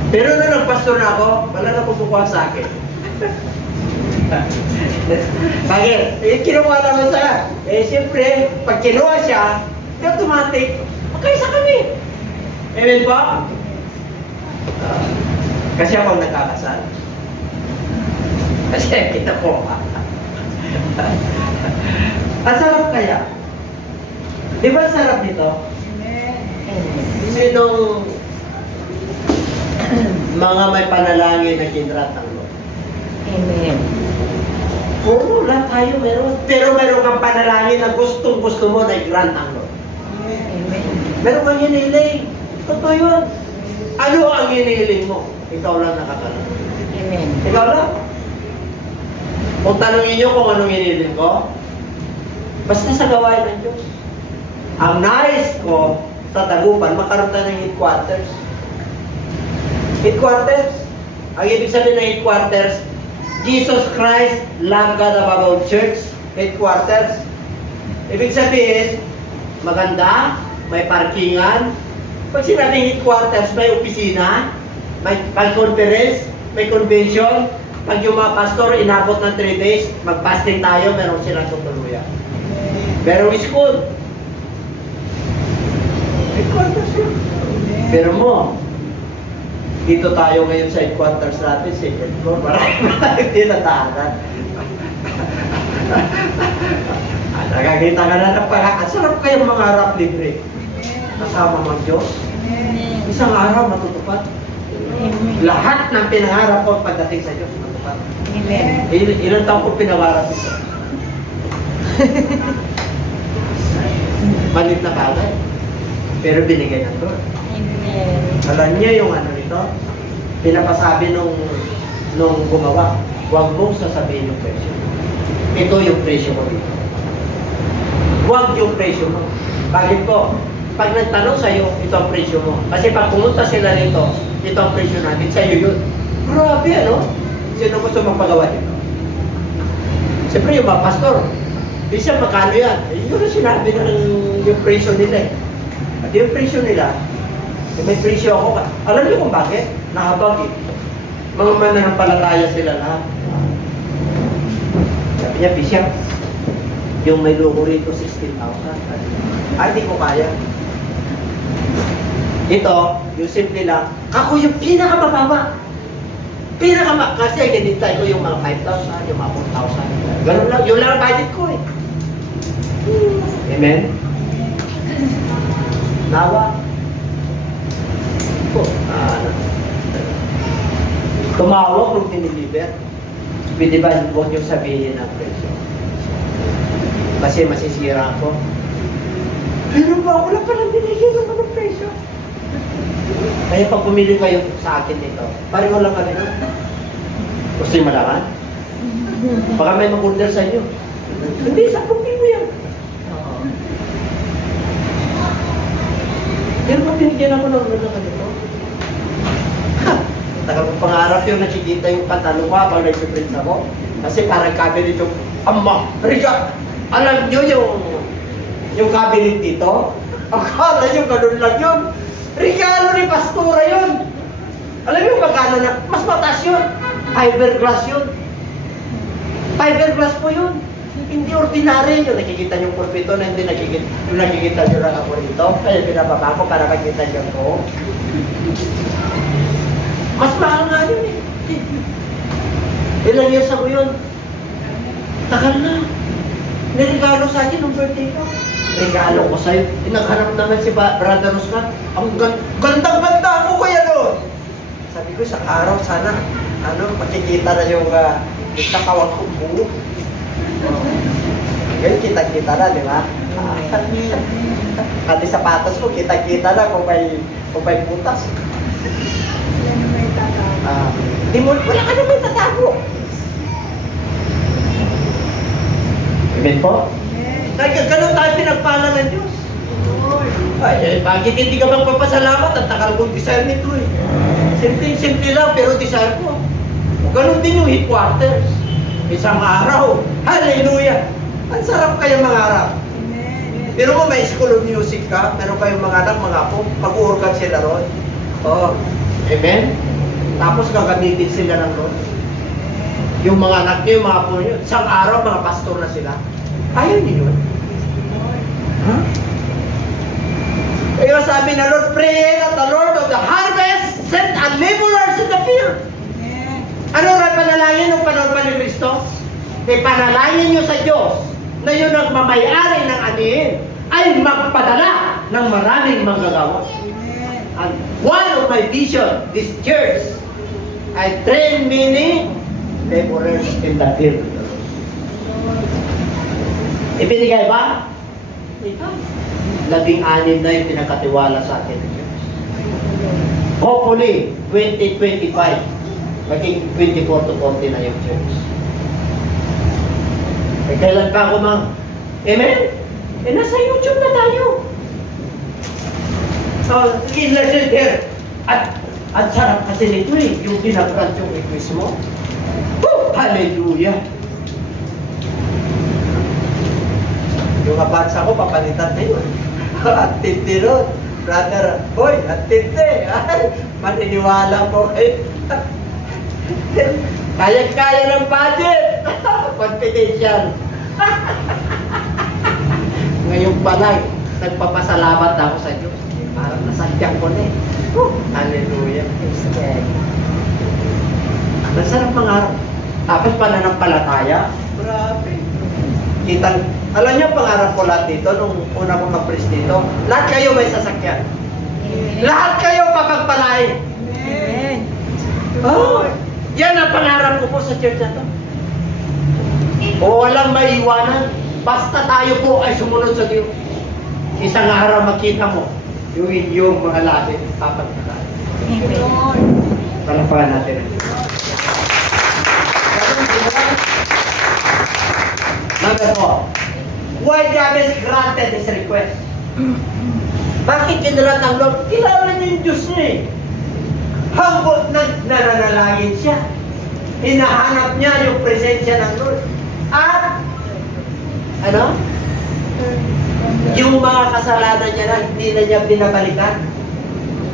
Pero nung nagpastor na ako, wala na kumukuha sa akin. Bakit? Eh, kinuha naman siya. Eh, siyempre, pag kinuha siya, automatic, magkaisa kami. Amen po? Kasi ako nagkakasal. Kasi kita ko. Ang sarap kaya. Di ba sarap nito? Sinong mga may panalangin na kinrat ng Lord? Amen. Oo, lahat tayo meron. Pero meron kang panalangin na gustong-gusto mo na i-grant ang Lord. Amen. Meron kang hinihiling. Totoo yun. Ano ang hinihiling mo? Ikaw lang nakakalam. Amen. Ikaw lang. Kung tanongin niyo kung anong hinihiling ko, basta sa gawain ng Diyos. Ang nais ko sa Tagupan, makaroon tayo ng headquarters. Headquarters. Ang ibig sabihin ng headquarters, Jesus Christ, Love God Above All Church, headquarters. Ibig sabihin, maganda, may parkingan. Pag sinabing headquarters, may opisina, may conference, may convention. Pag yung mga pastor inabot ng 3 days, mag-fasting tayo, meron silang tutuluyan. Merong school. Headquarters yun. Pero mo, dito tayo ngayon sa headquarters natin, second floor, maraming tinatahanan. Nakakita ka na ng pagkakasarap kayong mga harap libre. Kasama ng Diyos. Isang araw matutupad. Lahat ng pinangarap ko pagdating sa Diyos matutupad. Amen. Ilang taon ko pinangarap ito. Malit na bagay. Pero binigay ng Lord. Amen. Alam niya yung ano nito? Pinapasabi nung gumawa, huwag mong sasabihin yung presyo. Ito yung presyo mo dito. Huwag yung presyo mo. Bakit po? Pag nagtanong sa'yo, ito ang presyo mo. Kasi pag pumunta sila rito, ito ang presyo natin, sa'yo yun. Grabe, ano? Sino gusto magpagawa dito? Siyempre yung mga pastor, di siya magkano yan. Yun ang sinabi ng yung presyo nila eh. At yung presyo nila, may presyo ako. Alam niyo kung bakit? Nahabag eh. Mga mananampalataya sila lahat. Sabi niya, Bishop, yung may logo rito, 16,000. Hindi ko kaya. Ito, yung simple lang, ako yung pinakamababa. Kasi hinintay ko yung mga 5,000, yung mga 4,000. Ganun lang, yun lang ang budget ko eh. Amen? Nawa. Po, Tumawag nung diniliver. Pwede ba, huwag niyong sabihin ang presyo. Kasi masisira ako. Pero ba, wala palang binigyan naman ng presyo. Kaya pag pumili kayo sa akin nito, pareho lang kami nun. Gusto niyo malaman? Baka may mag-order sa inyo. Hindi, 10,000 yan. Oo. Pero pag binigyan ako ng order ka nito, tagal kong pangarap yun, nakikita yung pantalon ko habang nag-print ako. Kasi parang cabinet yung, Ama, Riga, alam nyo yung cabinet dito? Akala nyo ganun lang yun. Regalo ni Pastora yun. Alam nyo magkano na, mas mataas yun. Fiberglass yun. Fiberglass po yun. Hindi ordinary yun. Nakikita nyo yung pulpito na hindi nakikita nyo lang ako rito. Kaya binababa ko para makita nyo ko. Mas mahal nga yun eh. Ilang years ako yun. Tagal na. Niregalo sa akin nung birthday ko. Regalo ko sa'yo. Naghanap naman si Brother Oscar. Ang gandang-ganda ako kaya doon. Sabi ko, isang araw sana, makikita na yung kakawang kong buo. Ngayon, kita-kita na, di ba? Pati sapatos ko, kita-kita na kung may butas. Wala ka naman tatago. Amen po? Ganun tayo pinagpala ng Diyos. Ay, bakit hindi ka bang papasalamat? Ang takal kong desire nito eh. Simple lang, pero desire ko. Ganun din yung headquarters. Isang araw. Hallelujah! Ang sarap kaya mangarap. Pero mo may school of music ka, meron kayong mga anak, mga apo, mag-uurgan sila ron. Oh. Amen? Tapos gagamitin sila ng ron. Yung mga anak niyo, yung mga apo niyo, isang araw, mga pastor na sila. Ayaw niyo yun. Huh? Kaya sabi na Lord, pray that the Lord of the harvest send a laborers in the field. Ano na panalangin ng panahon pa ni Kristo? Panalangin niyo sa Diyos na yun ang mamayari ng anihin ay magpadala ng maraming manggagawa. And one of my vision, this church, I train many laborers in the field. Ibinigay ba? Ikaw. 16 na yung pinakatiwala sa akin. Hopefully, 2025, maging 24 to 40 na yung church. Kailan pa ako Amen? Nasa YouTube na tayo. So, listen here. At sarap kasi nito eh, yung pinag-grant yung request mo. Woo! Hallelujah! Yung abansa ko, papalitan na yun. At tindi nun. Brother, hoy, at tindi. Ay, maniniwala po eh. Kaya-kaya ng budget. Confidential. Ngayon pala, nagpapasalamat ako sa Diyos. Parang nasadyak ko na eh. Hallelujah. Masarap mangarap. Tapos pananampalataya. Grabe. Alam niyo, pangarap ko lahat dito, nung una kong mag-preach dito, lahat kayo may sasakyan. Lahat kayo papagpalain. Amen. Oh, yan ang pangarap ko po sa church na to. O walang maiwanan, basta tayo po ay sumunod sa Diyos. Isang araw makita mo, yung inyong mga lahat papagpalain. Amen. Palapakan natin ang Diyos. Number 4. Why Jabez granted his request? Bakit kinrat ng Lord? Kilala niya yung Diyos niya eh. Hanggang nananalangin siya. Hinahanap niya yung presensya ng Lord. At, yung mga kasalanan niya na hindi na niya binabalikan.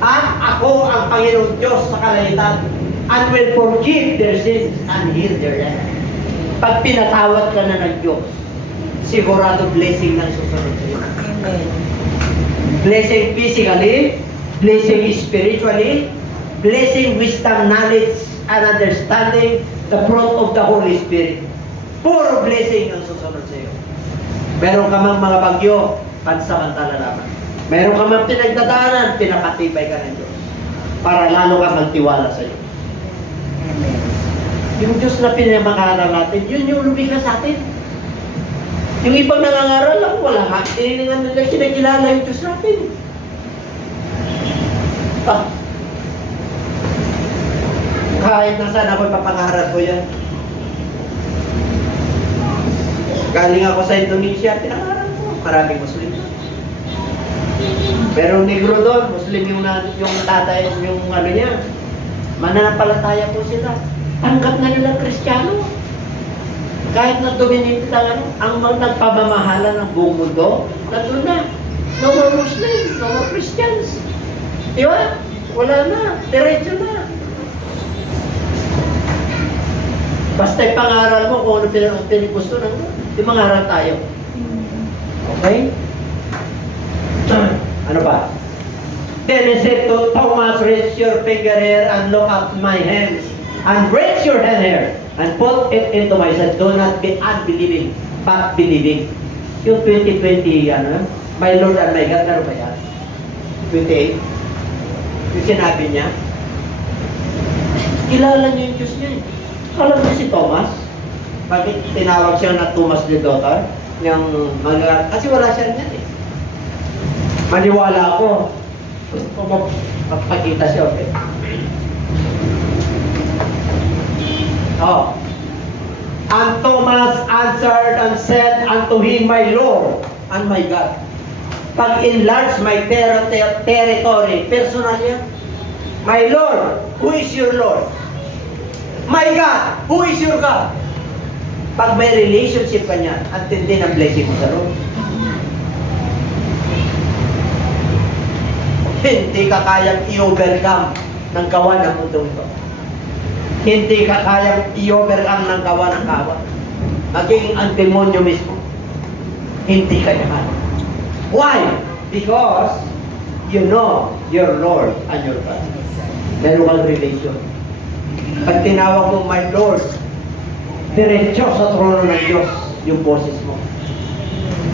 At ako ang Panginoong Diyos sa kalaitan and will forgive their sins and heal their land. Pag pinatawad ka na ng Diyos, sigurado blessing na susunod sa iyo. Amen. Blessing physically, blessing spiritually, blessing wisdom, knowledge, and understanding, the fruit of the Holy Spirit. Puro blessing ang susunod sa iyo. Meron ka mang mga bagyo, pansamantala naman. Meron ka mang pinagdadaanan, pinakatibay ka ng Diyos. Para lalo ka magtiwala sa iyo. Yung Diyos na pinamahalan natin, yun yung lumikha sa atin. Yung ibang nangangaral lang, wala nga. Hindi nga nila kinakilala yung Diyos natin. Ah. Kahit nasaan ako papangarap ko yan. Galing ako sa Indonesia, pinangarap ko. Maraming Muslim. Pero negro doon, Muslim yung tatay, yung ano niya. Mananampalataya po sila. Tanggap na nila Kristiyano. Kahit na-dominate lang ang nagpamamahala ng buong mundo, nandun na. No more Muslim, no more Christians. Di ba? Wala na. Diretso na. Basta ipangaral mo kung ano pinigusto ng yung mangaral tayo. Okay? Ano ba? Then he said to Thomas, raise your finger here and look at my hands. And raise your hand here and put it into my side. Do not be unbelieving, but believing. Yung 2020, my Lord and my God, ano ba yan? 28. Yung sinabi niya, kilala niya yung Diyos niya eh. Alam niya si Thomas, bakit tinawag siya na Thomas the Daughter? Kasi wala siya niyan eh. Maniwala ako. Kung magpakita siya, okay? Oh. And Thomas answered and said unto him, my Lord and my God. Pag-enlarge my territory, personal yan. My Lord, who is your Lord? My God, who is your God? Pag may relationship ka niya, at hindi ng blessing mo sa Lord. Hindi ka kayang i-overcome ng kawan ng mundong ito. Hindi ka kayang i-overcome ng kawan ng kawan. Maging ang demonyo mismo. Hindi ka niya kaya. Why? Because you know your Lord and your God. Meron kang relation. Pag tinawag mo, my Lord, diretso sa trono ng Diyos yung boses mo.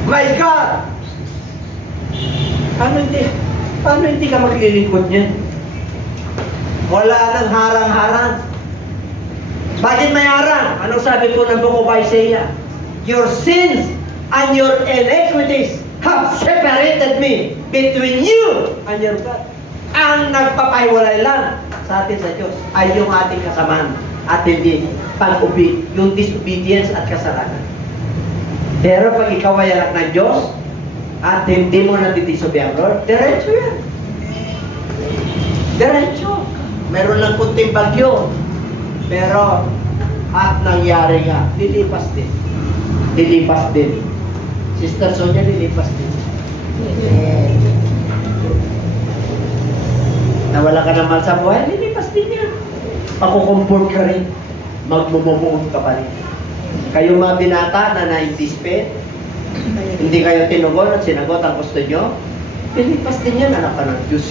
My God! Paano hindi ka maglilingkod niyan? Wala nang harang-harang. Bakit may harang? Anong sabi po ng Book of Isaiah? Your sins and your iniquities have separated me between you and your God. Ang nagpapahiwalay lang sa atin sa Diyos ay yung ating kasamahan at hindi yung disobedience at kasalanan. Pero pag ikaw ay anak ng Diyos at hindi mo natidisobey ang Lord, diretso yan. Diretso. Meron lang kunting bagyo. Pero at nangyari nga, lilipas din. Lilipas din. Sister Sonia, lilipas din. Nawala ka naman sa buhay, lilipas din yan. Pakukumport ka rin. Magmumumuot ka pa rin. Kayo mga binata na na-anticipate, hindi kayo tinugon at sinagot ang gusto nyo, lilipas din yan, anak ka ng Diyos.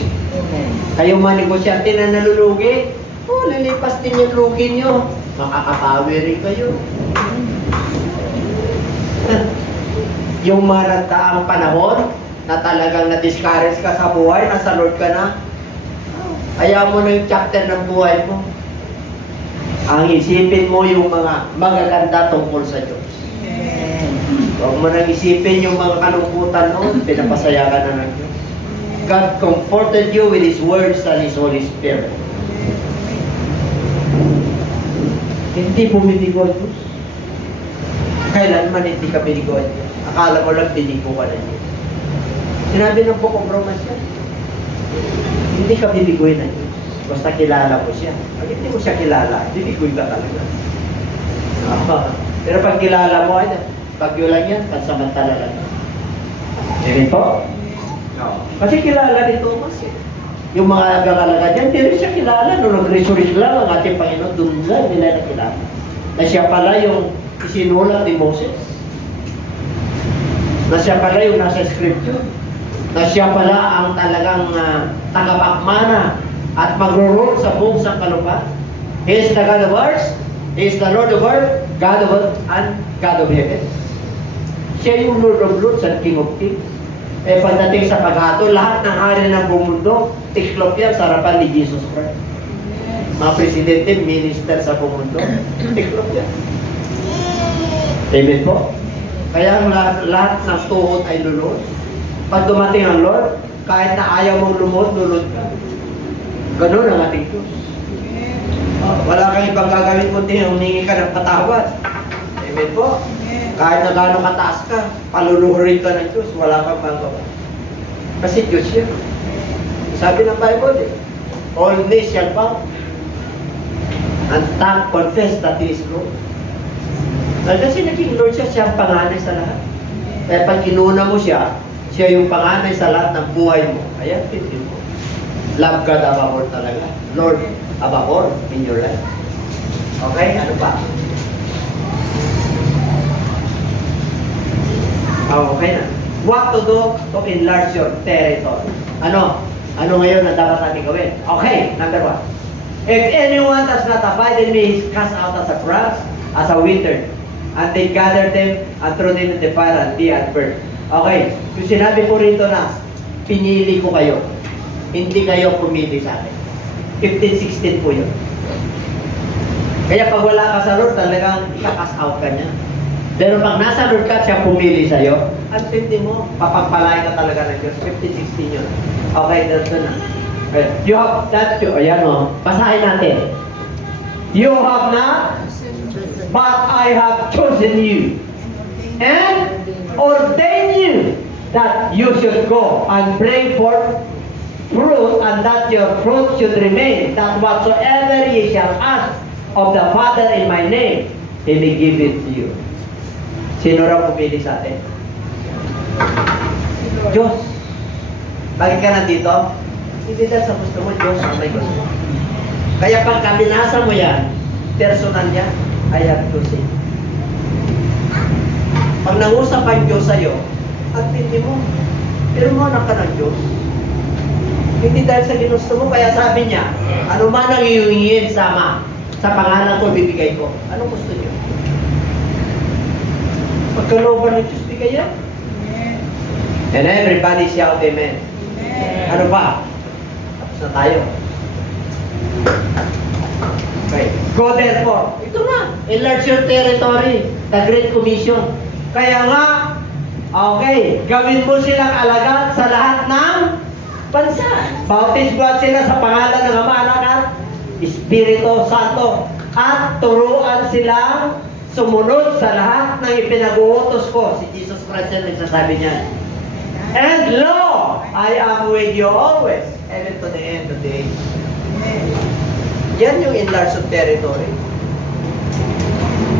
Kayo mga negosyante na nalulugi, lilipas din yung lugi nyo. Makakapawi rin kayo. Yung mga nagdaang panahon na talagang na-discourage ka sa buhay, nasa Lord ka na, ayaw mo na yung chapter ng buhay mo. Ang isipin mo yung mga magaganda tungkol sa Diyos. Huwag mo nang isipin yung mga kalungkutan noon, pinapasaya ka na ng Diyos. God comforted you with His words and His Holy Spirit. Hindi bumibigo ang Diyos. Kailanman hindi ka binigo ang Diyos. Akala mo lang binigo ka na Diyos. Sinabi ng Book of Romans yan. Hindi ka bibiguin ng Diyos. Basta kilala mo siya. Pag hindi mo siya kilala, bibiguin ka talaga. Pero pag kilala mo, bagyo lang yan, pansamantala lang. Hindi po? No. Kasi kilala ni Thomas eh. Yung mga nagkakalaga dyan, hindi rin siya kilala. Nung nag-resurrect lang ang ating Panginoon, doon lang nila nakilala. Na siya pala yung isinulat ni Moses. Na siya pala yung nasa scripture. Na siya pala ang talagang tagapagmana at magro-rule sa buong sangkalupa. He is the God of earth, He is the Lord of earth, God of earth, and God of heaven. Siya yung Lord of lords and King of kings. Pagdating sa paghato, lahat ng hari ng buong mundo, tiklop yan sa harapan ni Jesus Christ. Mga presidente, minister sa buong mundo. Tiklop yan. Amen po. Kaya ang lahat ng tuhod ay lulod. Pag dumating ang Lord, kahit na ayaw mong lumod, lulod ka. Ganun ang ating Diyos. Wala kang ibang gagawin kundi humingi ka ng patawad. Amen po. Kahit na gano'ng kataas ka, paluluhurin ka ng Diyos, wala kang magawa. Kasi Diyos yan. Sabi ng Bible all knees shall bow and tongue confess that He is Lord. Kasi naging Lord siya, siya ang panganay sa lahat. Kaya pag inuna mo siya, siya yung panganay sa lahat ng buhay mo. Kaya, titin mo. Love God above all talaga. Lord above all in your life. Okay? Ano pa? Okay na. What to do to enlarge your territory? Ano? Ano ngayon na dapat natin gawin? Okay, number 1. If anyone does not abide in me, he is cast out as a grass, as a withered, and they gather them and throw them in the fire and be burned. Okay, yung sinabi ko rito na, pinili ko kayo. Hindi kayo pumili sa akin. 15-16 po yun. Kaya pag wala ka sa Lord, talagang ika-cast out ka niya. Pero pag nasa Lord ka, siya pumili sa'yo, at hindi mo, papagpalain ka talaga ng Diyos. 15-16 yun. Okay, that's na. You have that, ayan o, basahin natin. You have not, but I have chosen you. And ordain you that you should go and bring forth fruit, and that your fruit should remain, that whatsoever ye shall ask of the Father in my name, He may give it to you. Sino raw pumili sa atin? Diyos. Bakit ka nandito? Hindi dahil sa gusto mo, Diyos ang may gusto. Kaya pagka binasa mo yan, personal yan, I have to say. Pag nangusap ang Diyos sa'yo, at hindi mo, pero mo anak ka ng Diyos. Hindi dahil sa ginusto mo, kaya sabi niya, ano man ang iuhingin sama, sa pangalan ko bibigay ko. Anong gusto niyo? Pagkalooban ng Diyos, bigay yan. And everybody shout amen. Ano ba? Tapos na tayo. Okay. Go therefore. Ito na. Enlarge your territory. The Great Commission. Kaya nga, okay, gawin mo silang alagad sa lahat ng bansa. Bautismuhan sila sa pangalan ng Ama, Anak at Espiritu Santo. At turuan silang sumunod sa lahat ng ipinag-uutos ko. Si Jesus Christ yan nagsasabi niyan. And lo, I am with you always, even to the end of the age. Yan yung enlarge of territory.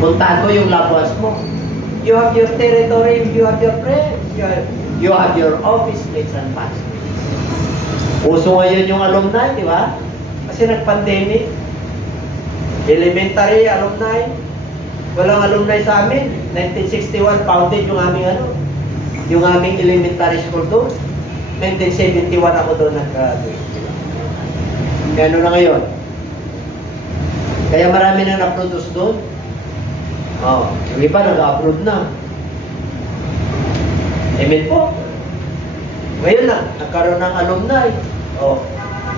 Puntahan mo yung loved ones mo. You have your territory, you have your friends, you have your office mates and pastors. Uso ngayon yung alumni, di ba? Kasi nag-pandemic. Elementary alumni. Walang alumni sa amin. 1961 founded yung aming elementary school doon. 1971 ako doon nag-graduate. Gano na ngayon? Kaya marami na na-produce doon. Yung iba nag-upload na. Amen po. Ngayon na, nagkaroon ng alumni.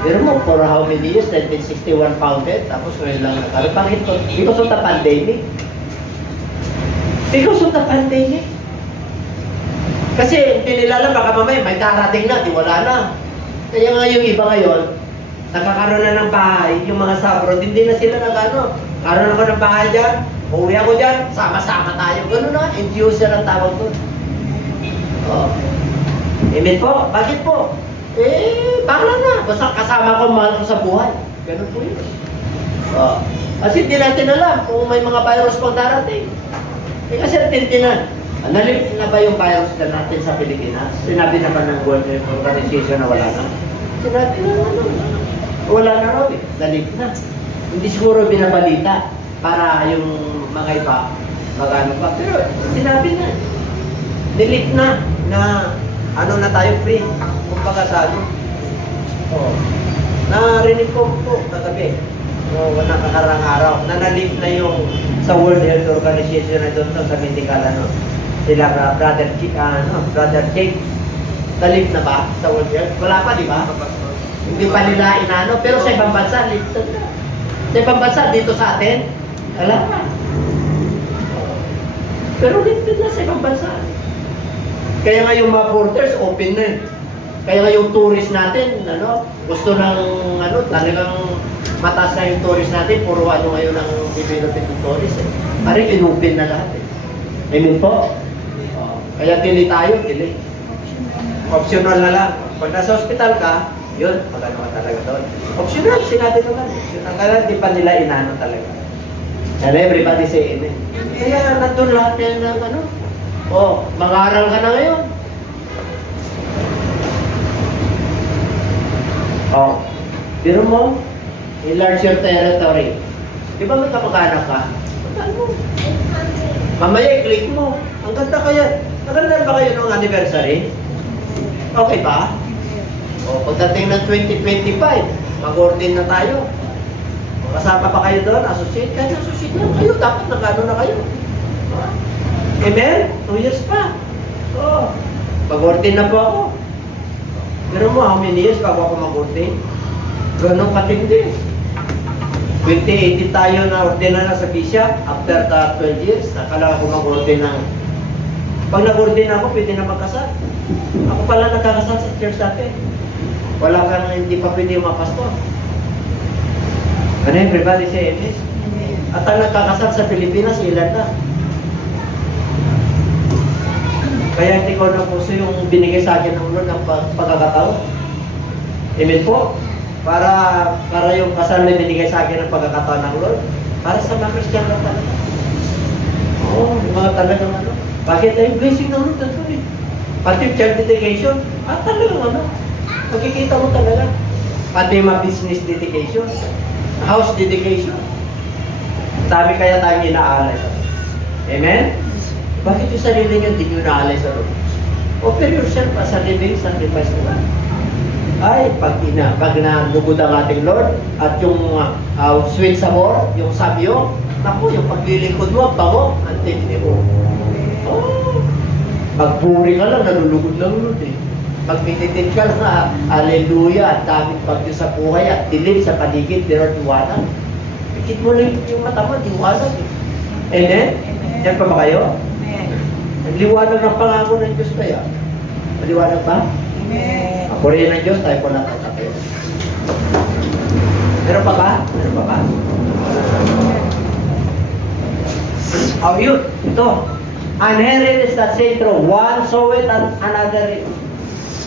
Pero mo, for how many years? 1961 founded, tapos ngayon lang nagkaroon. Bakit po? Because of the pandemic. Because of the pandemic. Kasi hindi nila alam, baka mamaya may darating na, di wala na. Kaya nga yung iba ngayon, nakakaroon na ng bahay, yung mga sabrod, hindi na sila nag-ano. Karoon ako ng bahay dyan, uwi ako dyan, sama-sama tayo. Gano'n na, inducer ang tawag doon. Amen po. Bakit po? Bahala na. Basta kasama ko, mahal ko sa buhay. Ganun po yun. Kasi hindi natin alam kung may mga virus pang darating. Kasi tintinan. Nalit na ba yung virus na natin sa Pilipinas? Sinabi naman ng World Health Organization na wala na. Sinabi na wala na raw eh. Nalit na. Hindi siguro binabalita para yung mga iba magano pa. Pero sinabi na. Nilit na ano na tayo free. Kumbaga sa ano. Narinig ko po kagabi. Nakakarang araw. Nanalip na yung sa World Health Organization na doon sa medical ano. Sila brother Jake. Nalip na ba sa World Health? Wala pa, di ba? Hindi pa nila inano. Pero sa ibang bansa, lift na. Sa ibang bansa, dito sa atin, wala pa. Pero lifted na sa ibang bansa. Kaya nga yung mga borders, open na eh. Kaya nga yung tourist natin, gusto ng, talagang mataas na yung tourist natin, puro ngayon ang development ng tourist eh. Parang in-open na lahat eh. Amen po? Kaya tili tayo, tili. Optional na lang. Pag nasa hospital ka, yun, magano ka talaga doon. Optional, sinabi naman. Optional. Kaya di pa nila inano talaga. And everybody say amen. Kaya nandun lahat yan ng mag-aaral ka na ngayon. Pero mo, enlarge your territory. Di ba may kapag-anak ka? Magkano mo? Mamaya, i-click mo. Ang ganda kaya. Naganda ba kayo ng anniversary? Okay ba? Pagdating ng 2025, mag-ordain na tayo. Kasama pa kayo doon, associate kayo, associate na kayo. Dapat nagano na kayo. Amen? 2 years pa. Mag-ordain na po ako. Pero mo, how many years bago ako mag-ordain? Ganun katindi. 2018 tayo na ordena na sa bishop. After the 12 years, nakala ako mag-ordain ng... Pag nag-ordain ako, pwede na magkasal. Ako pala nagkakasal sa church dati. Wala kang hindi pa pwede yung mga pastor. Ano everybody say amen? At ang nagkakasal sa Pilipinas, ilan na? Kaya hindi ko na puso yung binigay sa akin ng Lord ng pagkakataon. Amen po? Para yung kasal na binigay sa akin ng pagkakataon ng Lord, para sa mga Christian lang talaga. Yung mga talagang bakit ay blessing ng Lord ito eh. Pati child dedication, talagang makikita mo talaga. Pati mga business dedication, house dedication. Sabi kaya tayong inaalay sa Lord. Amen? Bakit yung sarili nyo hindi nyo inaalay sa Lord? Offer yourself as a living sacrifice to God. Ay, pag nabugod ang ating Lord at yung sweet sabor, yung sabyo, naku, yung paglilingkod mo, bango, ang tindi mo. Pagpuri ka lang, nalulugod lang Lord eh. Pag mititin ka lang, hallelujah, at daming bagyo sa buhay at dilim sa paligid, pero tiwanag. Pikit mo lang yung mata mo, tiwanag eh. Amen? Yan pa ba kayo? Ang liwanag ng pangako ng Diyos kaya. Maliwanag ba? Amen. Ako rin ng Diyos, tayo po natin tayo. Meron pa ba? Meron pa ba? Yun. Ito. An inheritance that says through one sow it and another reap.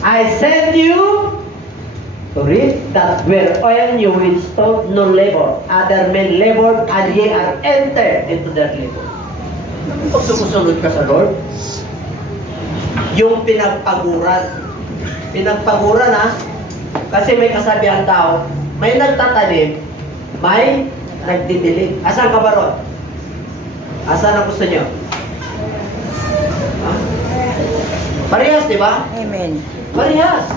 I send you to reap that wherein you will stop no labor. Other men labored and ye are entered into their labor. Pag sumusunod ka sa Lord, yung pinagpaguran kasi may kasabihan tao, may nagtatanim, may nagdidilig. Asan ka ba ron? Asan ang gusto nyo? Parehas, di ba? Amen. Parehas.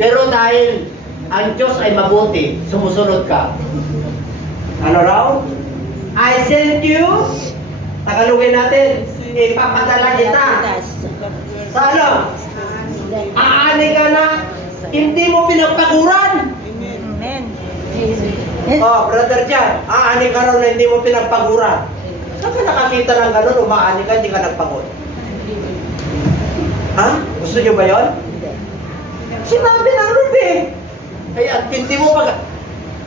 Pero dahil ang Diyos ay mabuti, sumusunod ka. Ano raw? I send you, Tagalogin natin, ipapadala kita. Sa ano? Aani ka na, hindi mo pinagpaguran. Amen. Brother Jan, aani ka raw na hindi mo pinagpaguran. Saan ka nakakita ng gano'n, umaani ka, hindi ka nagpagod? Ha? Gusto nyo ba yun? Sinabi ng Lord eh. Kaya hindi mo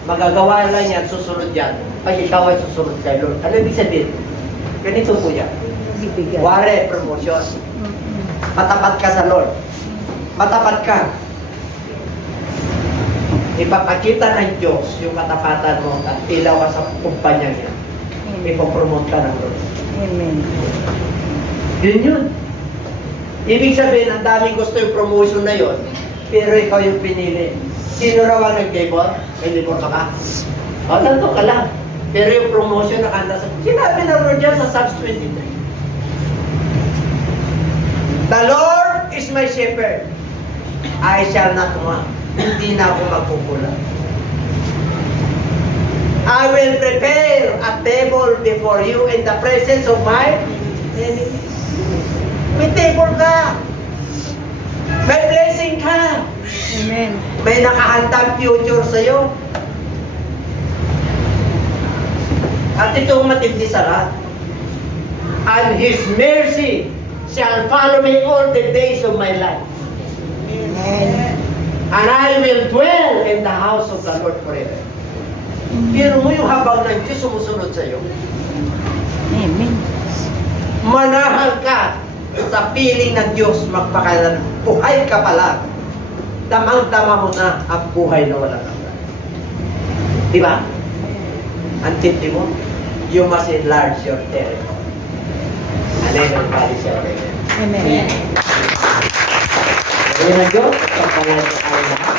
magagawa lang yan, susunod yan. Pag ikaw ay susunod kay Lord. Ano ibig sabihin? Ganito po yan. Ware, promotion. Matapat ka sa Lord. Matapat ka. Ipapakita ng Diyos yung katapatan mo at ilaw ka sa kumpanya niya. Ipopromote ka ng Lord. Amen. Yun. Ibig sabihin, ang daming gusto yung promotion na yon, pero ikaw yung pinili. Sino raw ang nag-labor? May labor ka ba? Tanto ka lang. Pero yung promotion na kanta sa... Sinabi na Lord dyan sa Psalms 23. The Lord is my shepherd. I shall not want. Hindi na ako magkukulang. I will prepare a table before you in the presence of my enemies. May table ka. May blessing ka. Amen. May nakahandang future sa'yo. At itong matindi sa lahat. And His mercy shall follow me all the days of my life. Amen. And I will dwell in the house of the Lord forever. Pero mo yung habang ng Diyos sumusunod sa iyo, Amen. manahan ka sa piling ng Diyos magpakailan. Buhay ka pala. Damang-dama mo na ang buhay na walang hanggan. Di ba? Ang tindi mo, you must enlarge your territory. And everybody say amen. Amen. Amen ng Diyos, pagkalan sa lahat.